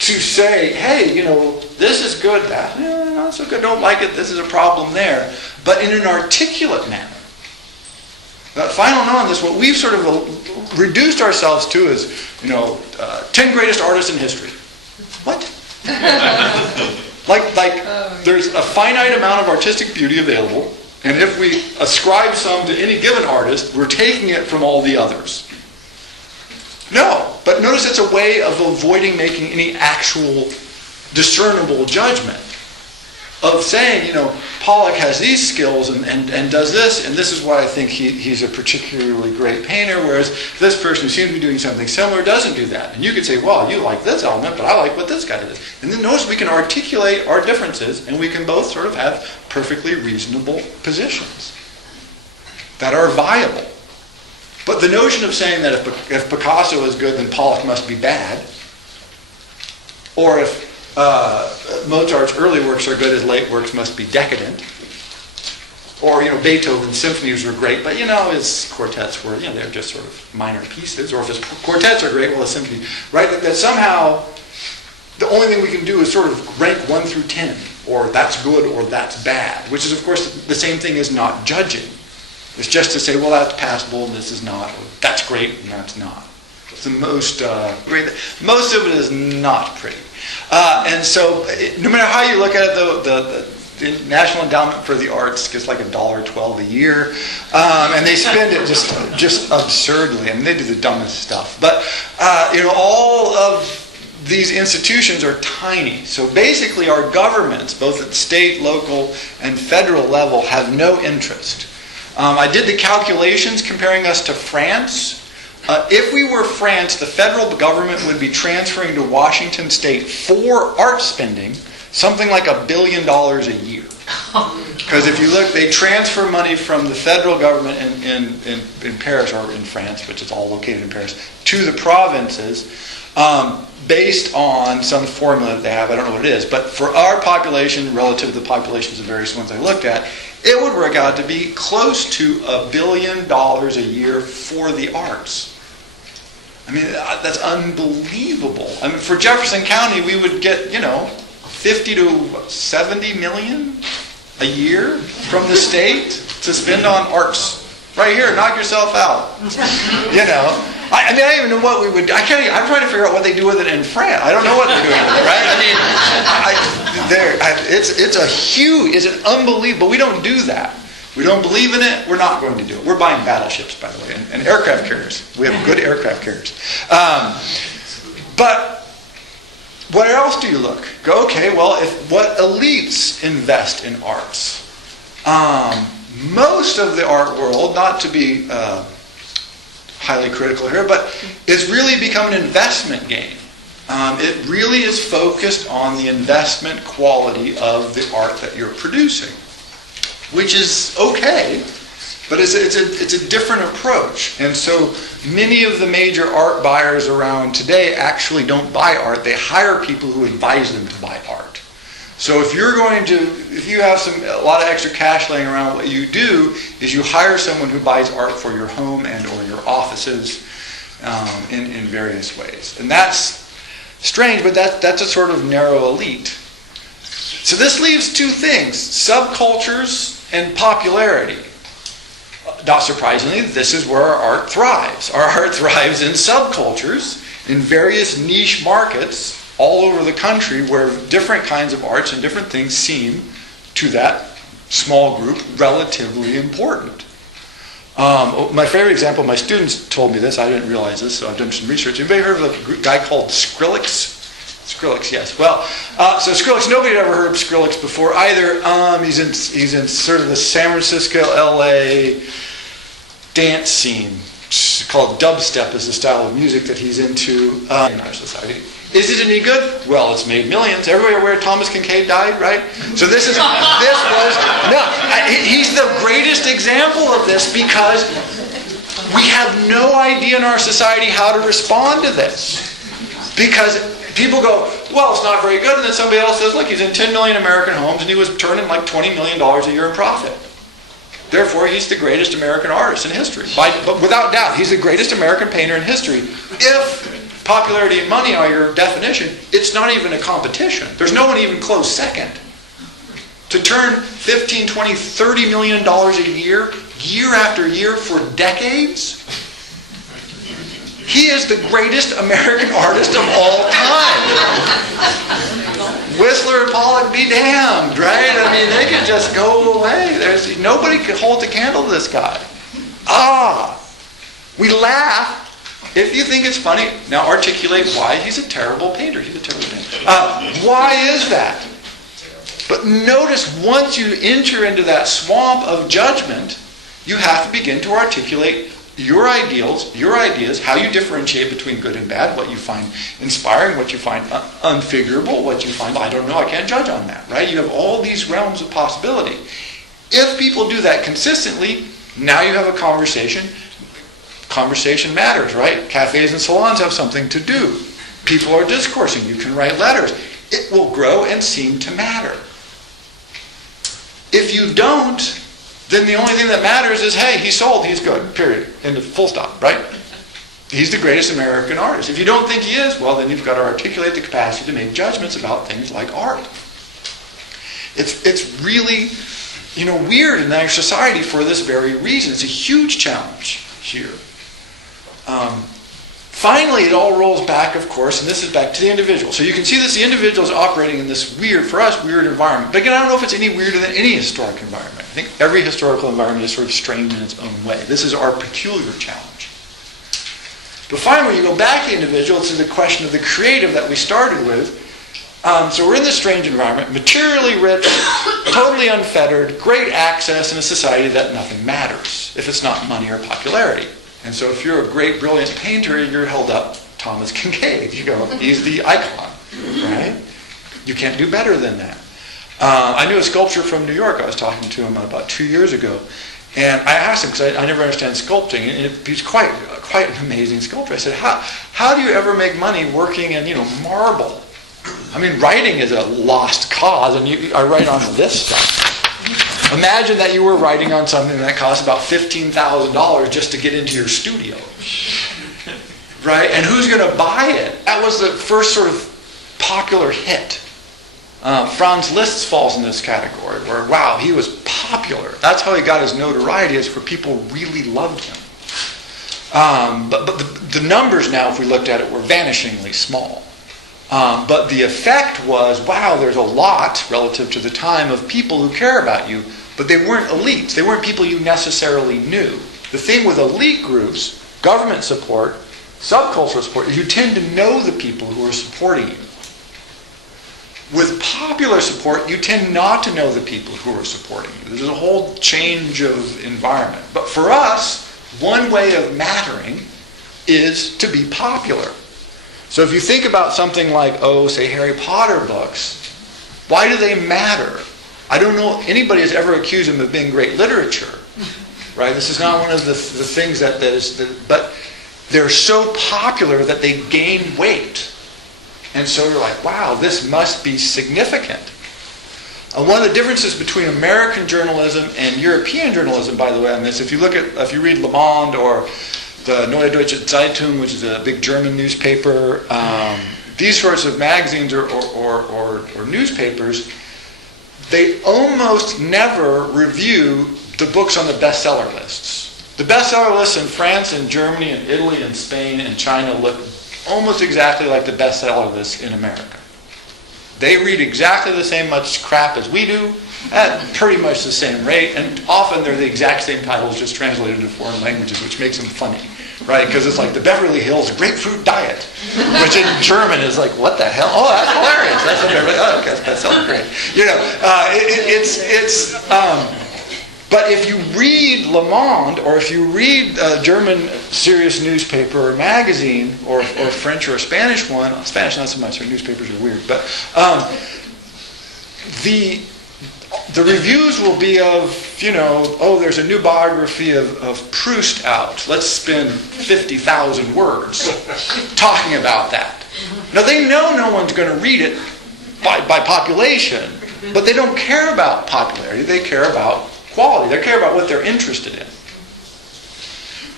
to say, hey, this is good, that, not so good, don't like it, this is a problem there, but in an articulate manner. The final note on this, what we've sort of reduced ourselves to is, 10 greatest artists in history. What? There's a finite amount of artistic beauty available, and if we ascribe some to any given artist, we're taking it from all the others. No, but notice it's a way of avoiding making any actual discernible judgment. Of saying, Pollock has these skills and does this, and this is why I think he's a particularly great painter, whereas this person who seems to be doing something similar doesn't do that. And you could say, well, you like this element, but I like what this guy did. And then notice we can articulate our differences, and we can both sort of have perfectly reasonable positions that are viable. But the notion of saying that if Picasso is good, then Pollock must be bad, or if Mozart's early works are good, his late works must be decadent. Or, Beethoven's symphonies were great, but, his quartets were, they're just sort of minor pieces. Or if his quartets are great, well, his symphony, right? That somehow the only thing we can do is sort of rank 1 through 10, or that's good or that's bad, which is, of course, the same thing as not judging. It's just to say, well, that's passable and this is not, or that's great and that's not. It's the most of it is not pretty. And so, no matter how you look at it, the National Endowment for the Arts gets like $1.12 a year, and they spend it just absurdly. I mean, they do the dumbest stuff. But all of these institutions are tiny. So basically, our governments, both at the state, local, and federal level, have no interest. I did the calculations comparing us to France. If we were France, the federal government would be transferring to Washington State for art spending something like $1 billion a year. Because if you look, they transfer money from the federal government in Paris, or in France, which is all located in Paris, to the provinces based on some formula that they have. I don't know what it is. But for our population, relative to the populations of various ones I looked at, it would work out to be close to $1 billion a year for the arts. I mean, that's unbelievable. I mean, for Jefferson County, we would get, 50 to 70 million a year from the state to spend on arts. Right here, knock yourself out. I don't even know what we would do. I'm trying to figure out what they do with it in France. I don't know what they're doing with it, right? It's an unbelievable, but we don't do that. We don't believe in it, we're not going to do it. We're buying battleships, by the way, and aircraft carriers. We have good aircraft carriers. But what else do you look? Go, okay, well, what elites invest in arts? Most of the art world, not to be highly critical here, but it's really become an investment game. It really is focused on the investment quality of the art that you're producing, which is okay, but it's a different approach. And so many of the major art buyers around today actually don't buy art. They hire people who advise them to buy art. So if you have a lot of extra cash laying around, what you do is you hire someone who buys art for your home and or your offices in various ways. And that's strange, but that's a sort of narrow elite. So this leaves two things: subcultures and popularity. Not surprisingly, this is where our art thrives. Our art thrives in subcultures, in various niche markets all over the country where different kinds of arts and different things seem, to that small group, relatively important. My favorite example, my students told me this, I didn't realize this, so I've done some research. Anybody heard of a guy called Skrillex? Skrillex, yes. Well, so Skrillex, nobody had ever heard of Skrillex before either. He's in sort of the San Francisco, LA dance scene. It's called dubstep is the style of music that he's into in our society. Is it any good? Well, it's made millions. Everywhere where Thomas Kinkade died, right? So he's the greatest example of this because we have no idea in our society how to respond to this. Because people go, well, it's not very good, and then somebody else says, look, he's in 10 million American homes and he was turning like $20 million a year in profit. Therefore, he's the greatest American artist in history. But without doubt, he's the greatest American painter in history. If popularity and money are your definition, it's not even a competition. There's no one even close second. To turn 15, 20, $30 million a year after year for decades, he is the greatest American artist of all time. Whistler and Pollock be damned, right? I mean, they could just go away. Nobody could hold a candle to this guy. We laugh. If you think it's funny, now articulate why he's a terrible painter. He's a terrible painter. Why is that? But notice, once you enter into that swamp of judgment, you have to begin to articulate your ideals, your ideas, how you differentiate between good and bad, what you find inspiring, what you find unfigurable, what you find, I don't know, I can't judge on that, right? You have all these realms of possibility. If people do that consistently, now you have a conversation. Conversation matters, right? Cafes and salons have something to do. People are discoursing. You can write letters. It will grow and seem to matter. If you don't, then the only thing that matters is, hey, he sold, he's good, period. End of full stop, right? He's the greatest American artist. If you don't think he is, well, then you've got to articulate the capacity to make judgments about things like art. It's really, weird in our society for this very reason. It's a huge challenge here. Finally, it all rolls back, of course, and this is back to the individual. So you can see this, the individual is operating in this weird environment. But again, I don't know if it's any weirder than any historic environment. I think every historical environment is sort of strange in its own way. This is our peculiar challenge. But finally, when you go back to the individual, to the question of the creative that we started with. So we're in this strange environment, materially rich, totally unfettered, great access in a society that nothing matters if it's not money or popularity. And so if you're a great, brilliant painter, you're held up Thomas Kincaid. You go, he's the icon, right? You can't do better than that. I knew a sculptor from New York. I was talking to him about 2 years ago. And I asked him, because I never understand sculpting, and he's quite an amazing sculptor. I said, how do you ever make money working in, marble? I mean, writing is a lost cause, and I write on this stuff. Imagine that you were writing on something that cost about $15,000 just to get into your studio. Right? And who's going to buy it? That was the first sort of popular hit. Franz Liszt falls in this category, where, wow, he was popular. That's how he got his notoriety, is where people really loved him. But the numbers now, if we looked at it, were vanishingly small. But the effect was, wow, there's a lot relative to the time of people who care about you, but they weren't elites. They weren't people you necessarily knew. The thing with elite groups, government support, subcultural support, is you tend to know the people who are supporting you. With popular support, you tend not to know the people who are supporting you. There's a whole change of environment. But for us, one way of mattering is to be popular. So if you think about something like, say Harry Potter books, why do they matter? I don't know anybody has ever accused them of being great literature, right? This is not one of the things but they're so popular that they gain weight. And so you're like, wow, this must be significant. One of the differences between American journalism and European journalism, by the way, on this, if you read Le Monde or the Neue Deutsche Zeitung, which is a big German newspaper, these sorts of magazines or newspapers, they almost never review the books on the bestseller lists. The bestseller lists in France and Germany and Italy and Spain and China look almost exactly like the bestseller lists in America. They read exactly the same much crap as we do, at pretty much the same rate, and often they're the exact same titles just translated into foreign languages, which makes them funny, right? Because it's like the Beverly Hills Grapefruit Diet, which in German is like, what the hell? Oh, that's hilarious. That's what everybody, okay, that's bestseller, great. But if you read Le Monde, or if you read a German serious newspaper or magazine, or French or a Spanish one, Spanish not so much, their newspapers are weird, but the reviews will be of, there's a new biography of Proust out. Let's spend 50,000 words talking about that. Now, they know no one's going to read it by population, but they don't care about popularity. They care about quality. They care about what they're interested in.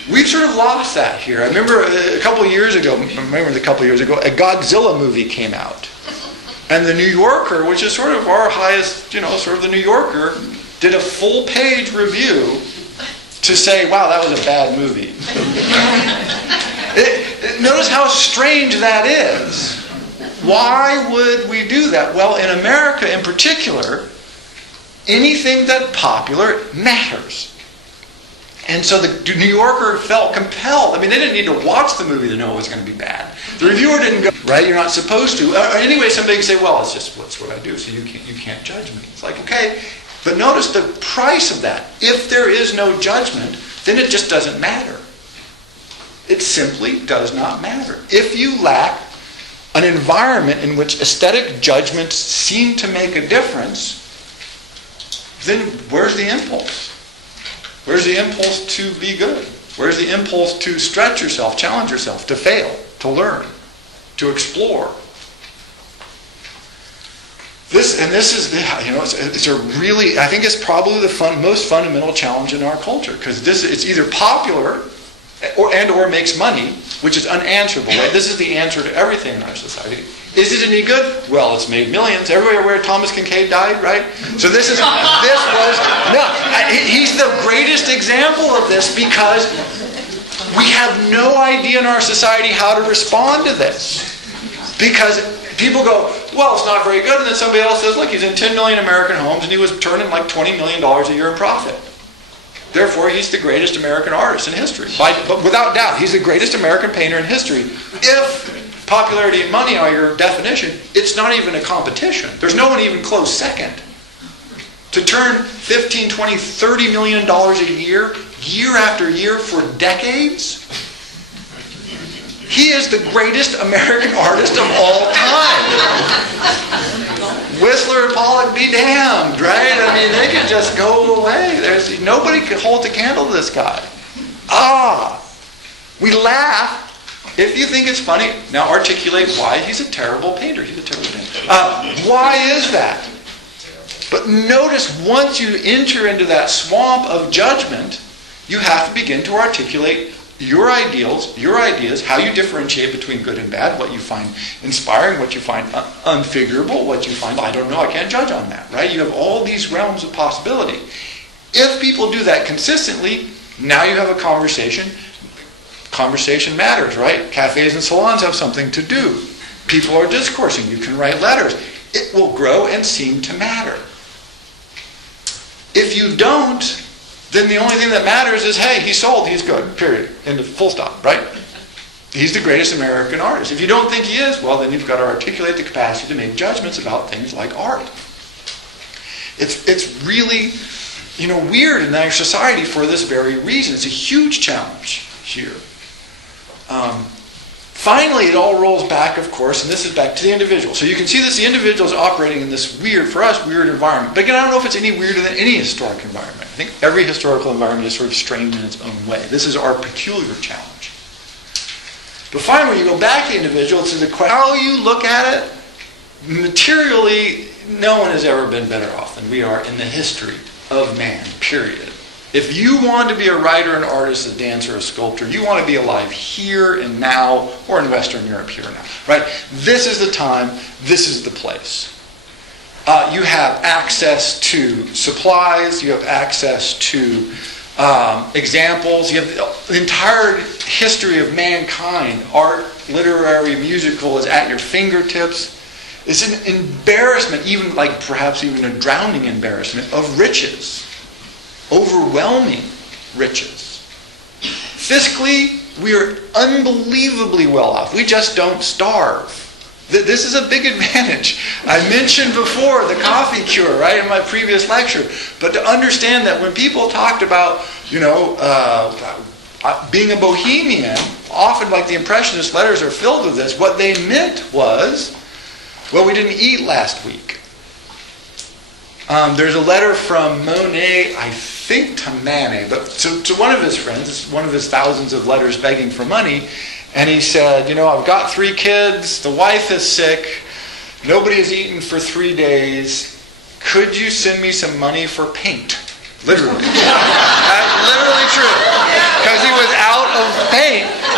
We've sort of lost that here. I remember a couple of years ago, a Godzilla movie came out. And the New Yorker, which is sort of our highest, sort of the New Yorker, did a full-page review to say, wow, that was a bad movie. Notice how strange that is. Why would we do that? Well, in America in particular, anything that's popular matters. And so the New Yorker felt compelled. I mean, they didn't need to watch the movie to know it was going to be bad. The reviewer didn't go, right? You're not supposed to. Anyway, somebody can say, well, it's just that's what I do, so you can't judge me. It's like, okay, but notice the price of that. If there is no judgment, then it just doesn't matter. It simply does not matter. If you lack an environment in which aesthetic judgments seem to make a difference, then where's the impulse? Where's the impulse to be good? Where's the impulse to stretch yourself, challenge yourself, to fail, to learn, to explore? This is, it's a really, I think it's probably the most fundamental challenge in our culture, because it's either popular or makes money, which is unanswerable. Right? This is the answer to everything in our society. Is it any good? Well, it's made millions. Everywhere where Thomas Kincaid died, right? So he's the greatest example of this, because we have no idea in our society how to respond to this. Because people go, well, it's not very good, and then somebody else says, look, he's in 10 million American homes, and he was turning like $20 million a year in profit. Therefore, he's the greatest American artist in history. But without doubt, he's the greatest American painter in history. If popularity and money are your definition, it's not even a competition. There's no one even close second. To turn $15, $20, $30 million a year after year for decades, he is the greatest American artist of all time. Whistler and Pollock be damned, right? I mean, they could just go away. Nobody could hold a candle to this guy. We laugh. If you think it's funny, now articulate why he's a terrible painter. He's a terrible painter. Why is that? But notice, once you enter into that swamp of judgment, you have to begin to articulate your ideals, your ideas, how you differentiate between good and bad, what you find inspiring, what you find unfigurable, what you find, I don't know, I can't judge on that, right? You have all these realms of possibility. If people do that consistently, now you have a conversation. Conversation matters, right? Cafes and salons have something to do. People are discoursing. You can write letters. It will grow and seem to matter. If you don't, then the only thing that matters is, hey, he sold, he's good, period. End of full stop, right? He's the greatest American artist. If you don't think he is, well, then you've got to articulate the capacity to make judgments about things like art. It's really, weird in our society for this very reason. It's a huge challenge here. Finally, it all rolls back, of course, and this is back to the individual. So you can see this, the individual is operating in this weird environment. But again, I don't know if it's any weirder than any historic environment. I think every historical environment is sort of strange in its own way. This is our peculiar challenge. But finally, when you go back to the individual, to the question, how you look at it, materially, no one has ever been better off than we are in the history of man, period. If you want to be a writer, an artist, a dancer, a sculptor, you want to be alive here and now, or in Western Europe here and now, right? This is the time, this is the place. You have access to supplies, you have access to examples, you have the entire history of mankind, art, literary, musical is at your fingertips. It's an embarrassment, even perhaps even a drowning embarrassment of riches. Overwhelming riches. Fiscally, we are unbelievably well off. We just don't starve. This is a big advantage. I mentioned before the coffee cure, right, in my previous lecture. But to understand that when people talked about, being a bohemian, often like the Impressionist letters are filled with this, what they meant was, well, we didn't eat last week. There's a letter from Monet, I think to Manet, but to one of his friends, it's one of his thousands of letters begging for money, and he said, I've got 3 kids, the wife is sick, nobody has eaten for 3 days, could you send me some money for paint? Literally. That's literally true. Because he was out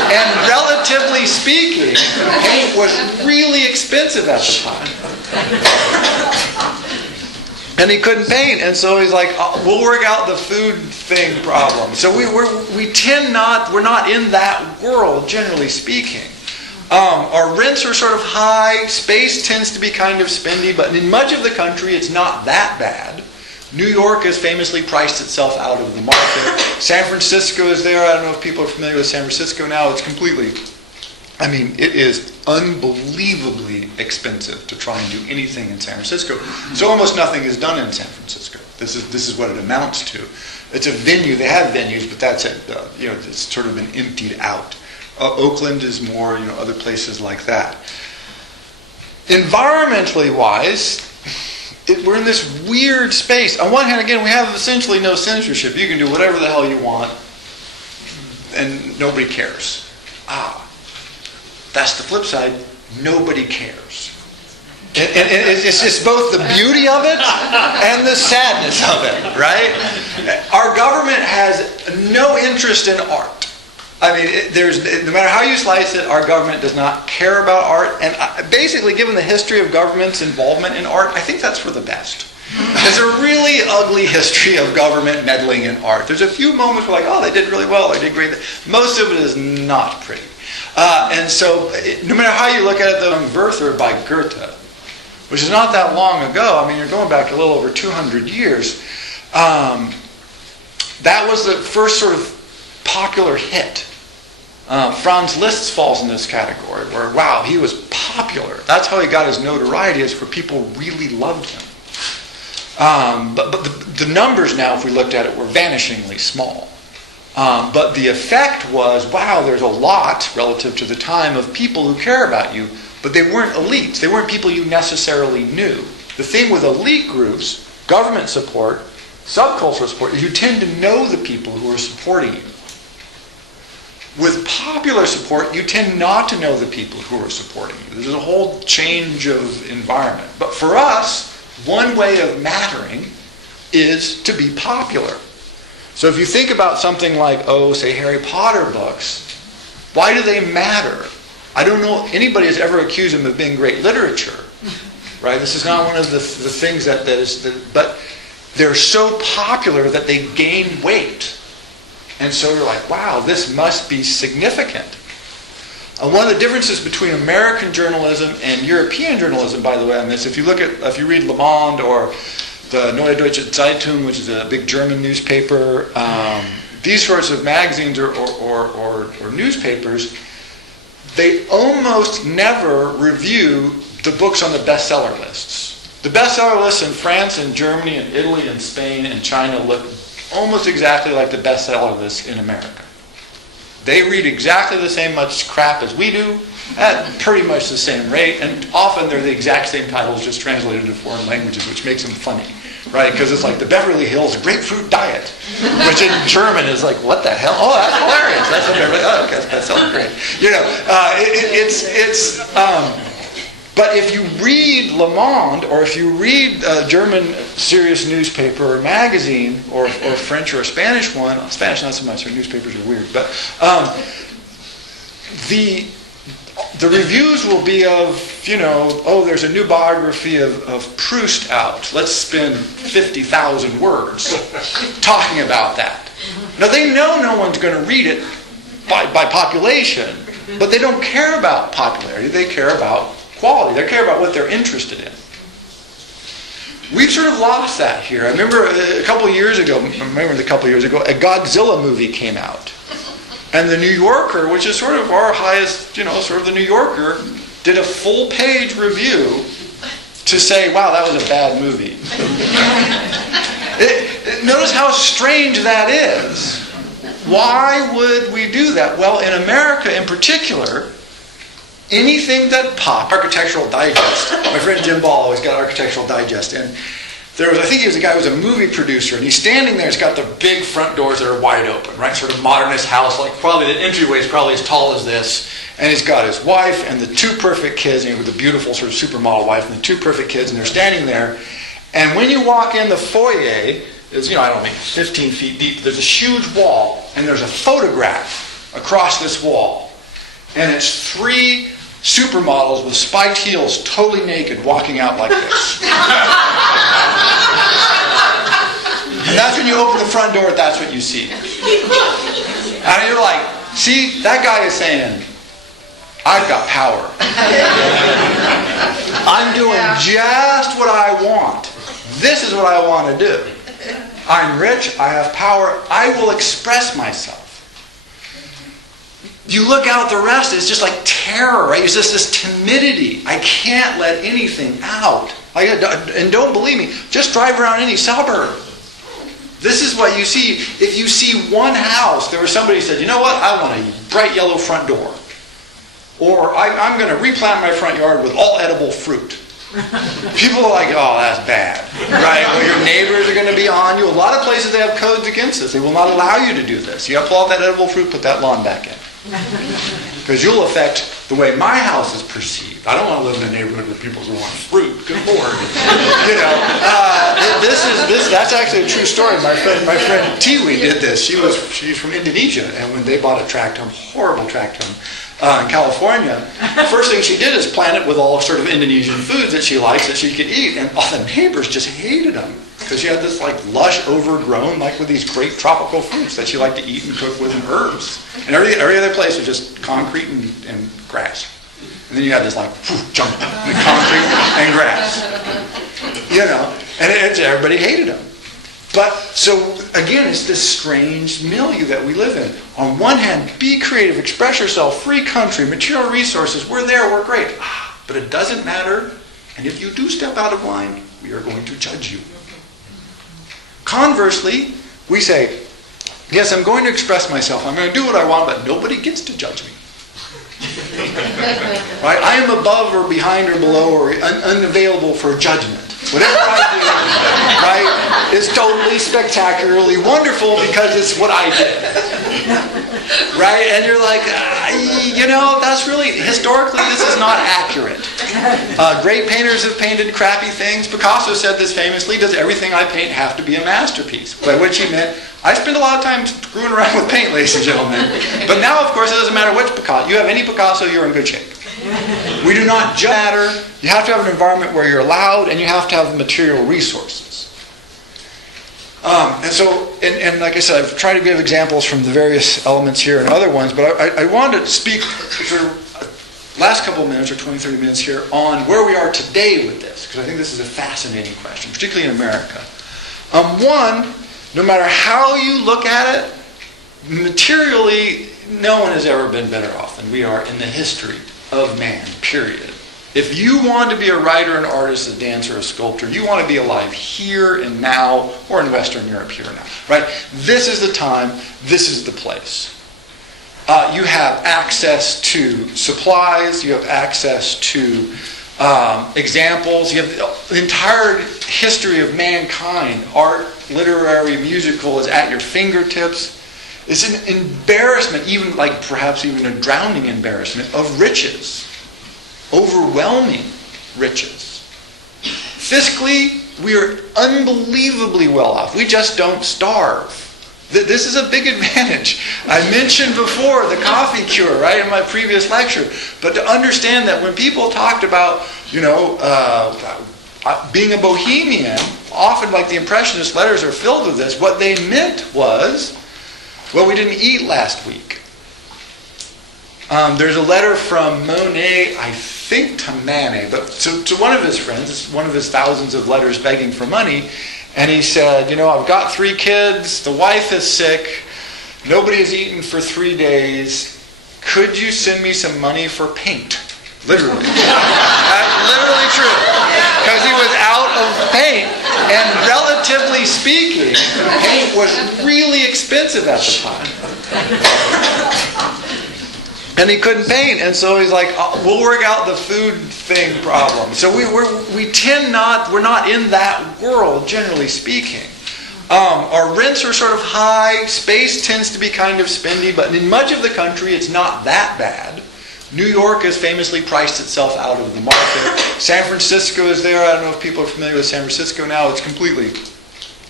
And relatively speaking, paint was really expensive at the time. And he couldn't paint, and so he's like, oh, we'll work out the food thing problem. So we're not in that world, generally speaking. Our rents are sort of high. Space tends to be kind of spendy, but in much of the country, it's not that bad. New York has famously priced itself out of the market. San Francisco is there. I don't know if people are familiar with San Francisco now. It's completely, it is unbelievably expensive to try and do anything in San Francisco. So almost nothing is done in San Francisco. This is what it amounts to. It's a venue. They have venues, but that's it. It's sort of been emptied out. Oakland is more, other places like that. Environmentally wise, we're in this weird space. On one hand, again, we have essentially no censorship. You can do whatever the hell you want, and nobody cares. That's the flip side. Nobody cares. And it's just both the beauty of it and the sadness of it, right? Our government has no interest in art. No matter how you slice it, our government does not care about art. And basically, given the history of government's involvement in art, I think that's for the best. There's a really ugly history of government meddling in art. There's a few moments where they did really well, they did great. Most of it is not pretty. And so, no matter how you look at it, the Werther by Goethe, which is not that long ago, you're going back a little over 200 years, that was the first sort of popular hit. Franz Liszt falls in this category, where, wow, he was popular. That's how he got his notoriety, is for people really loved him. But the numbers now, if we looked at it, were vanishingly small. But the effect was, wow, there's a lot, relative to the time, of people who care about you, but they weren't elites. They weren't people you necessarily knew. The thing with elite groups, government support, subcultural support, is you tend to know the people who are supporting you. With popular support, you tend not to know the people who are supporting you. There's a whole change of environment. But for us, one way of mattering is to be popular. So if you think about something like, say Harry Potter books, why do they matter? I don't know anybody has ever accused them of being great literature, right? This is not one of the things that is, but they're so popular that they gain weight. And so you're like, wow, this must be significant. One of the differences between American journalism and European journalism, by the way, on this, if you read Le Monde or the Neue Deutsche Zeitung, which is a big German newspaper, these sorts of magazines or newspapers, they almost never review the books on the bestseller lists. The bestseller lists in France and Germany and Italy and Spain and China look almost exactly like the bestseller lists in America. They read exactly the same much crap as we do, at pretty much the same rate, and often they're the exact same titles just translated into foreign languages, which makes them funny, right? Because it's like the Beverly Hills Grapefruit Diet, which in German is like, what the hell? Oh, that's hilarious. That's a Beverly. Oh, okay, that's so great. But if you read Le Monde, or if you read a German serious newspaper or magazine, or French or a Spanish one, Spanish not so much, their newspapers are weird, but the reviews will be of, there's a new biography of Proust out. Let's spend 50,000 words talking about that. Now they know no one's going to read it by population, but they don't care about popularity, they care about quality. They care about what they're interested in. We've sort of lost that here. I remember a couple of years ago, a Godzilla movie came out. And the New Yorker, which is sort of our highest, sort of the New Yorker, did a full-page review to say, wow, that was a bad movie. Notice how strange that is. Why would we do that? Well, in America in particular, anything that popped, Architectural Digest. My friend Jim Ball always got Architectural Digest. And there was, I think he was a guy who was a movie producer, and he's standing there, he's got the big front doors that are wide open, right? Sort of modernist house, like probably the entryway is probably as tall as this. And he's got his wife and the two perfect kids, and with the beautiful sort of supermodel wife and the two perfect kids, and they're standing there. And when you walk in the foyer, it's, 15 feet deep, there's a huge wall, and there's a photograph across this wall And it's 3 supermodels with spiked heels, totally naked, walking out like this. And that's when you open the front door, that's what you see. And you're like, see, that guy is saying, I've got power. I'm doing just what I want. This is what I want to do. I'm rich, I have power, I will express myself. You look out the rest, it's just like terror, right? It's just this timidity. I can't let anything out. And don't believe me, just drive around any suburb. This is what you see. If you see one house, there was somebody who said, you know what, I want a bright yellow front door. Or I'm going to replant my front yard with all edible fruit. People are like, oh, that's bad. Right? Well, your neighbors are going to be on you. A lot of places they have codes against this. They will not allow you to do this. You have to pull out that edible fruit, put that lawn back in. Because you'll affect the way my house is perceived. I don't want to live in a neighborhood where people want fruit. Good Lord. That's actually a true story. My friend Tiwi did this. She's from Indonesia, and when they bought a tract home, horrible tract home, in California, the first thing she did is plant it with all sort of Indonesian foods that she likes that she could eat, and all the neighbors just hated them because she had this like lush, overgrown, like with these great tropical fruits that she liked to eat and cook with, and herbs. And every other place was just concrete and grass. And then you had this like jungle, concrete and grass. And everybody hated them. But, so, again, it's this strange milieu that we live in. On one hand, be creative, express yourself, free country, material resources, we're there, we're great. But it doesn't matter, and if you do step out of line, we are going to judge you. Conversely, we say, yes, I'm going to express myself, I'm going to do what I want, but nobody gets to judge me. Right? I am above or behind or below or unavailable for judgment. Whatever I do, right, is totally spectacularly wonderful because it's what I did. Right? And you're like, that's really, historically, this is not accurate. Great painters have painted crappy things. Picasso said this famously, does everything I paint have to be a masterpiece? By which he meant, I spend a lot of time screwing around with paint, ladies and gentlemen. But now, of course, it doesn't matter which Picasso. You have any Picasso, you're in good shape. We do not just matter. You have to have an environment where you're allowed, and you have to have material resources. And like I said, I've tried to give examples from the various elements here and other ones, but I wanted to speak for the last couple of minutes or 20, 30 minutes here on where we are today with this, because I think this is a fascinating question, particularly in America. One, no matter how you look at it, materially, no one has ever been better off than we are in the history of man, period. If you want to be a writer, an artist, a dancer, a sculptor, you want to be alive here and now, or in Western Europe here and now, right? This is the time, this is the place. You have access to supplies, you have access to examples, you have the entire history of mankind, art, literary, musical is at your fingertips. It's an embarrassment, even like perhaps even a drowning embarrassment of riches. Overwhelming riches. Fiscally, we are unbelievably well off. We just don't starve. This is a big advantage. I mentioned before the coffee cure, right, in my previous lecture. But to understand that when people talked about, being a bohemian, often like the Impressionist letters are filled with this, what they meant was, well, we didn't eat last week. There's a letter from Monet, I think to Manet, but to one of his friends, it's one of his thousands of letters begging for money, and he said, I've got 3 kids, the wife is sick, nobody has eaten for 3 days, could you send me some money for paint? Literally. Literally true. Because he was out of paint, and relatively speaking, paint was really expensive at the time. And he couldn't paint, and so he's like, we'll work out the food thing problem. So we're not in that world, generally speaking. Our rents are sort of high, space tends to be kind of spendy, but in much of the country it's not that bad. New York has famously priced itself out of the market. San Francisco is there. I don't know if people are familiar with San Francisco now. It's completely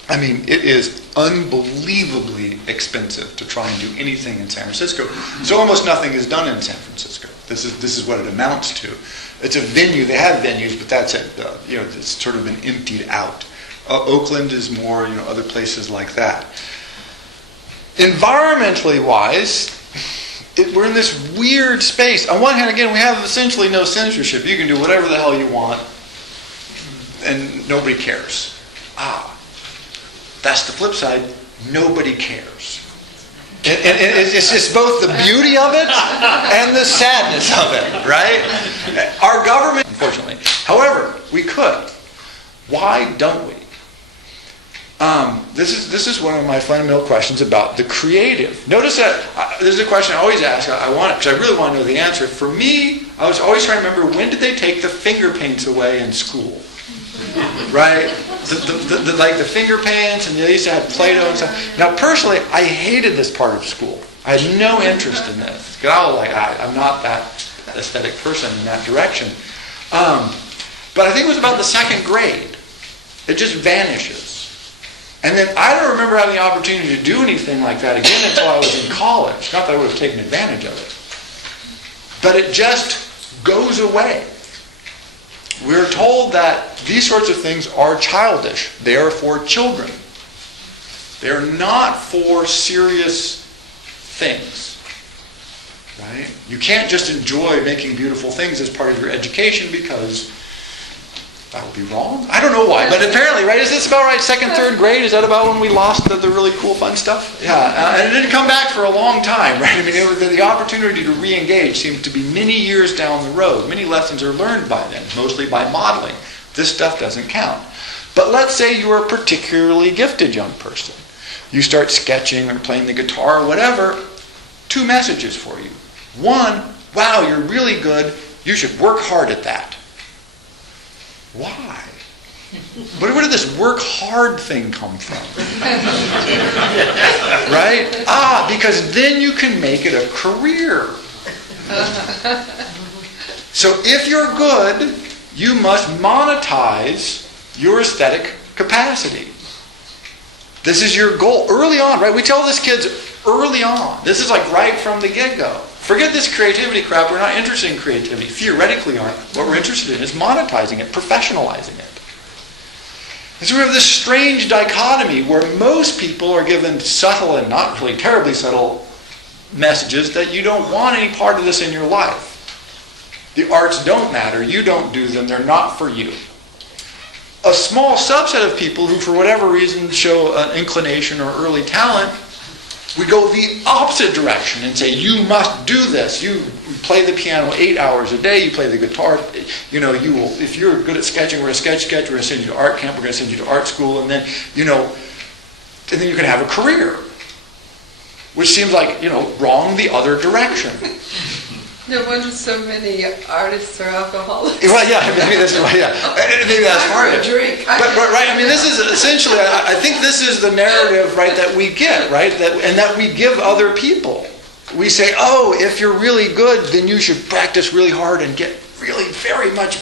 I mean, it is unbelievably expensive to try and do anything in San Francisco. So almost nothing is done in San Francisco. This is what it amounts to. It's a venue. They have venues, but that's it. It's sort of been emptied out. Oakland is more, other places like that. Environmentally wise, we're in this weird space. On one hand, again, we have essentially no censorship. You can do whatever the hell you want, and nobody cares. That's the flip side. Nobody cares. And it's just both the beauty of it and the sadness of it, right? Our government, unfortunately. However, we could. Why don't we? This is one of my fundamental questions about the creative. Notice that this is a question I always ask. I want it because I really want to know the answer. For me, I was always trying to remember, when did they take the finger paints away in school? Right? Like the finger paints, and they used to have Play-Doh and stuff. Now, personally, I hated this part of school. I had no interest in this. Because I was like, I'm not that aesthetic person in that direction. But I think it was about the second grade. It just vanishes. And then I don't remember having the opportunity to do anything like that again until I was in college. Not that I would have taken advantage of it. But it just goes away. We're told that these sorts of things are childish. They are for children. They're not for serious things. Right? You can't just enjoy making beautiful things as part of your education because that would be wrong. I don't know why, but apparently, right? Is this about right? Second, third grade? Is that about when we lost the really cool, fun stuff? Yeah, and it didn't come back for a long time, right? I mean, the opportunity to re-engage seems to be many years down the road. Many lessons are learned by then, mostly by modeling. This stuff doesn't count. But let's say you're a particularly gifted young person. You start sketching or playing the guitar or whatever. Two messages for you. One, wow, you're really good. You should work hard at that. Why? Where did this work hard thing come from? Right? Because then you can make it a career. So if you're good, you must monetize your aesthetic capacity. This is your goal early on, right? We tell this kids early on. This is like right from the get-go. Forget this creativity crap. We're not interested in creativity. Theoretically aren't. What we're interested in is monetizing it, professionalizing it. And so we have this strange dichotomy where most people are given subtle and not really terribly subtle messages that you don't want any part of this in your life. The arts don't matter. You don't do them. They're not for you. A small subset of people who, for whatever reason, show an inclination or early talent, we go the opposite direction and say, you must do this. You play the piano 8 hours a day. You play the guitar. You will. If you're good at sketching, we're going to sketch. We're going to send you to art camp. We're going to send you to art school, and then and then you can have a career, which seems like wrong the other direction. No wonder so many artists are alcoholics. Well, yeah, maybe that's part of it. Drink. But right, I mean, this is essentially, I think this is the narrative, right, that we get, right, and that we give other people. We say, if you're really good, then you should practice really hard and get really very much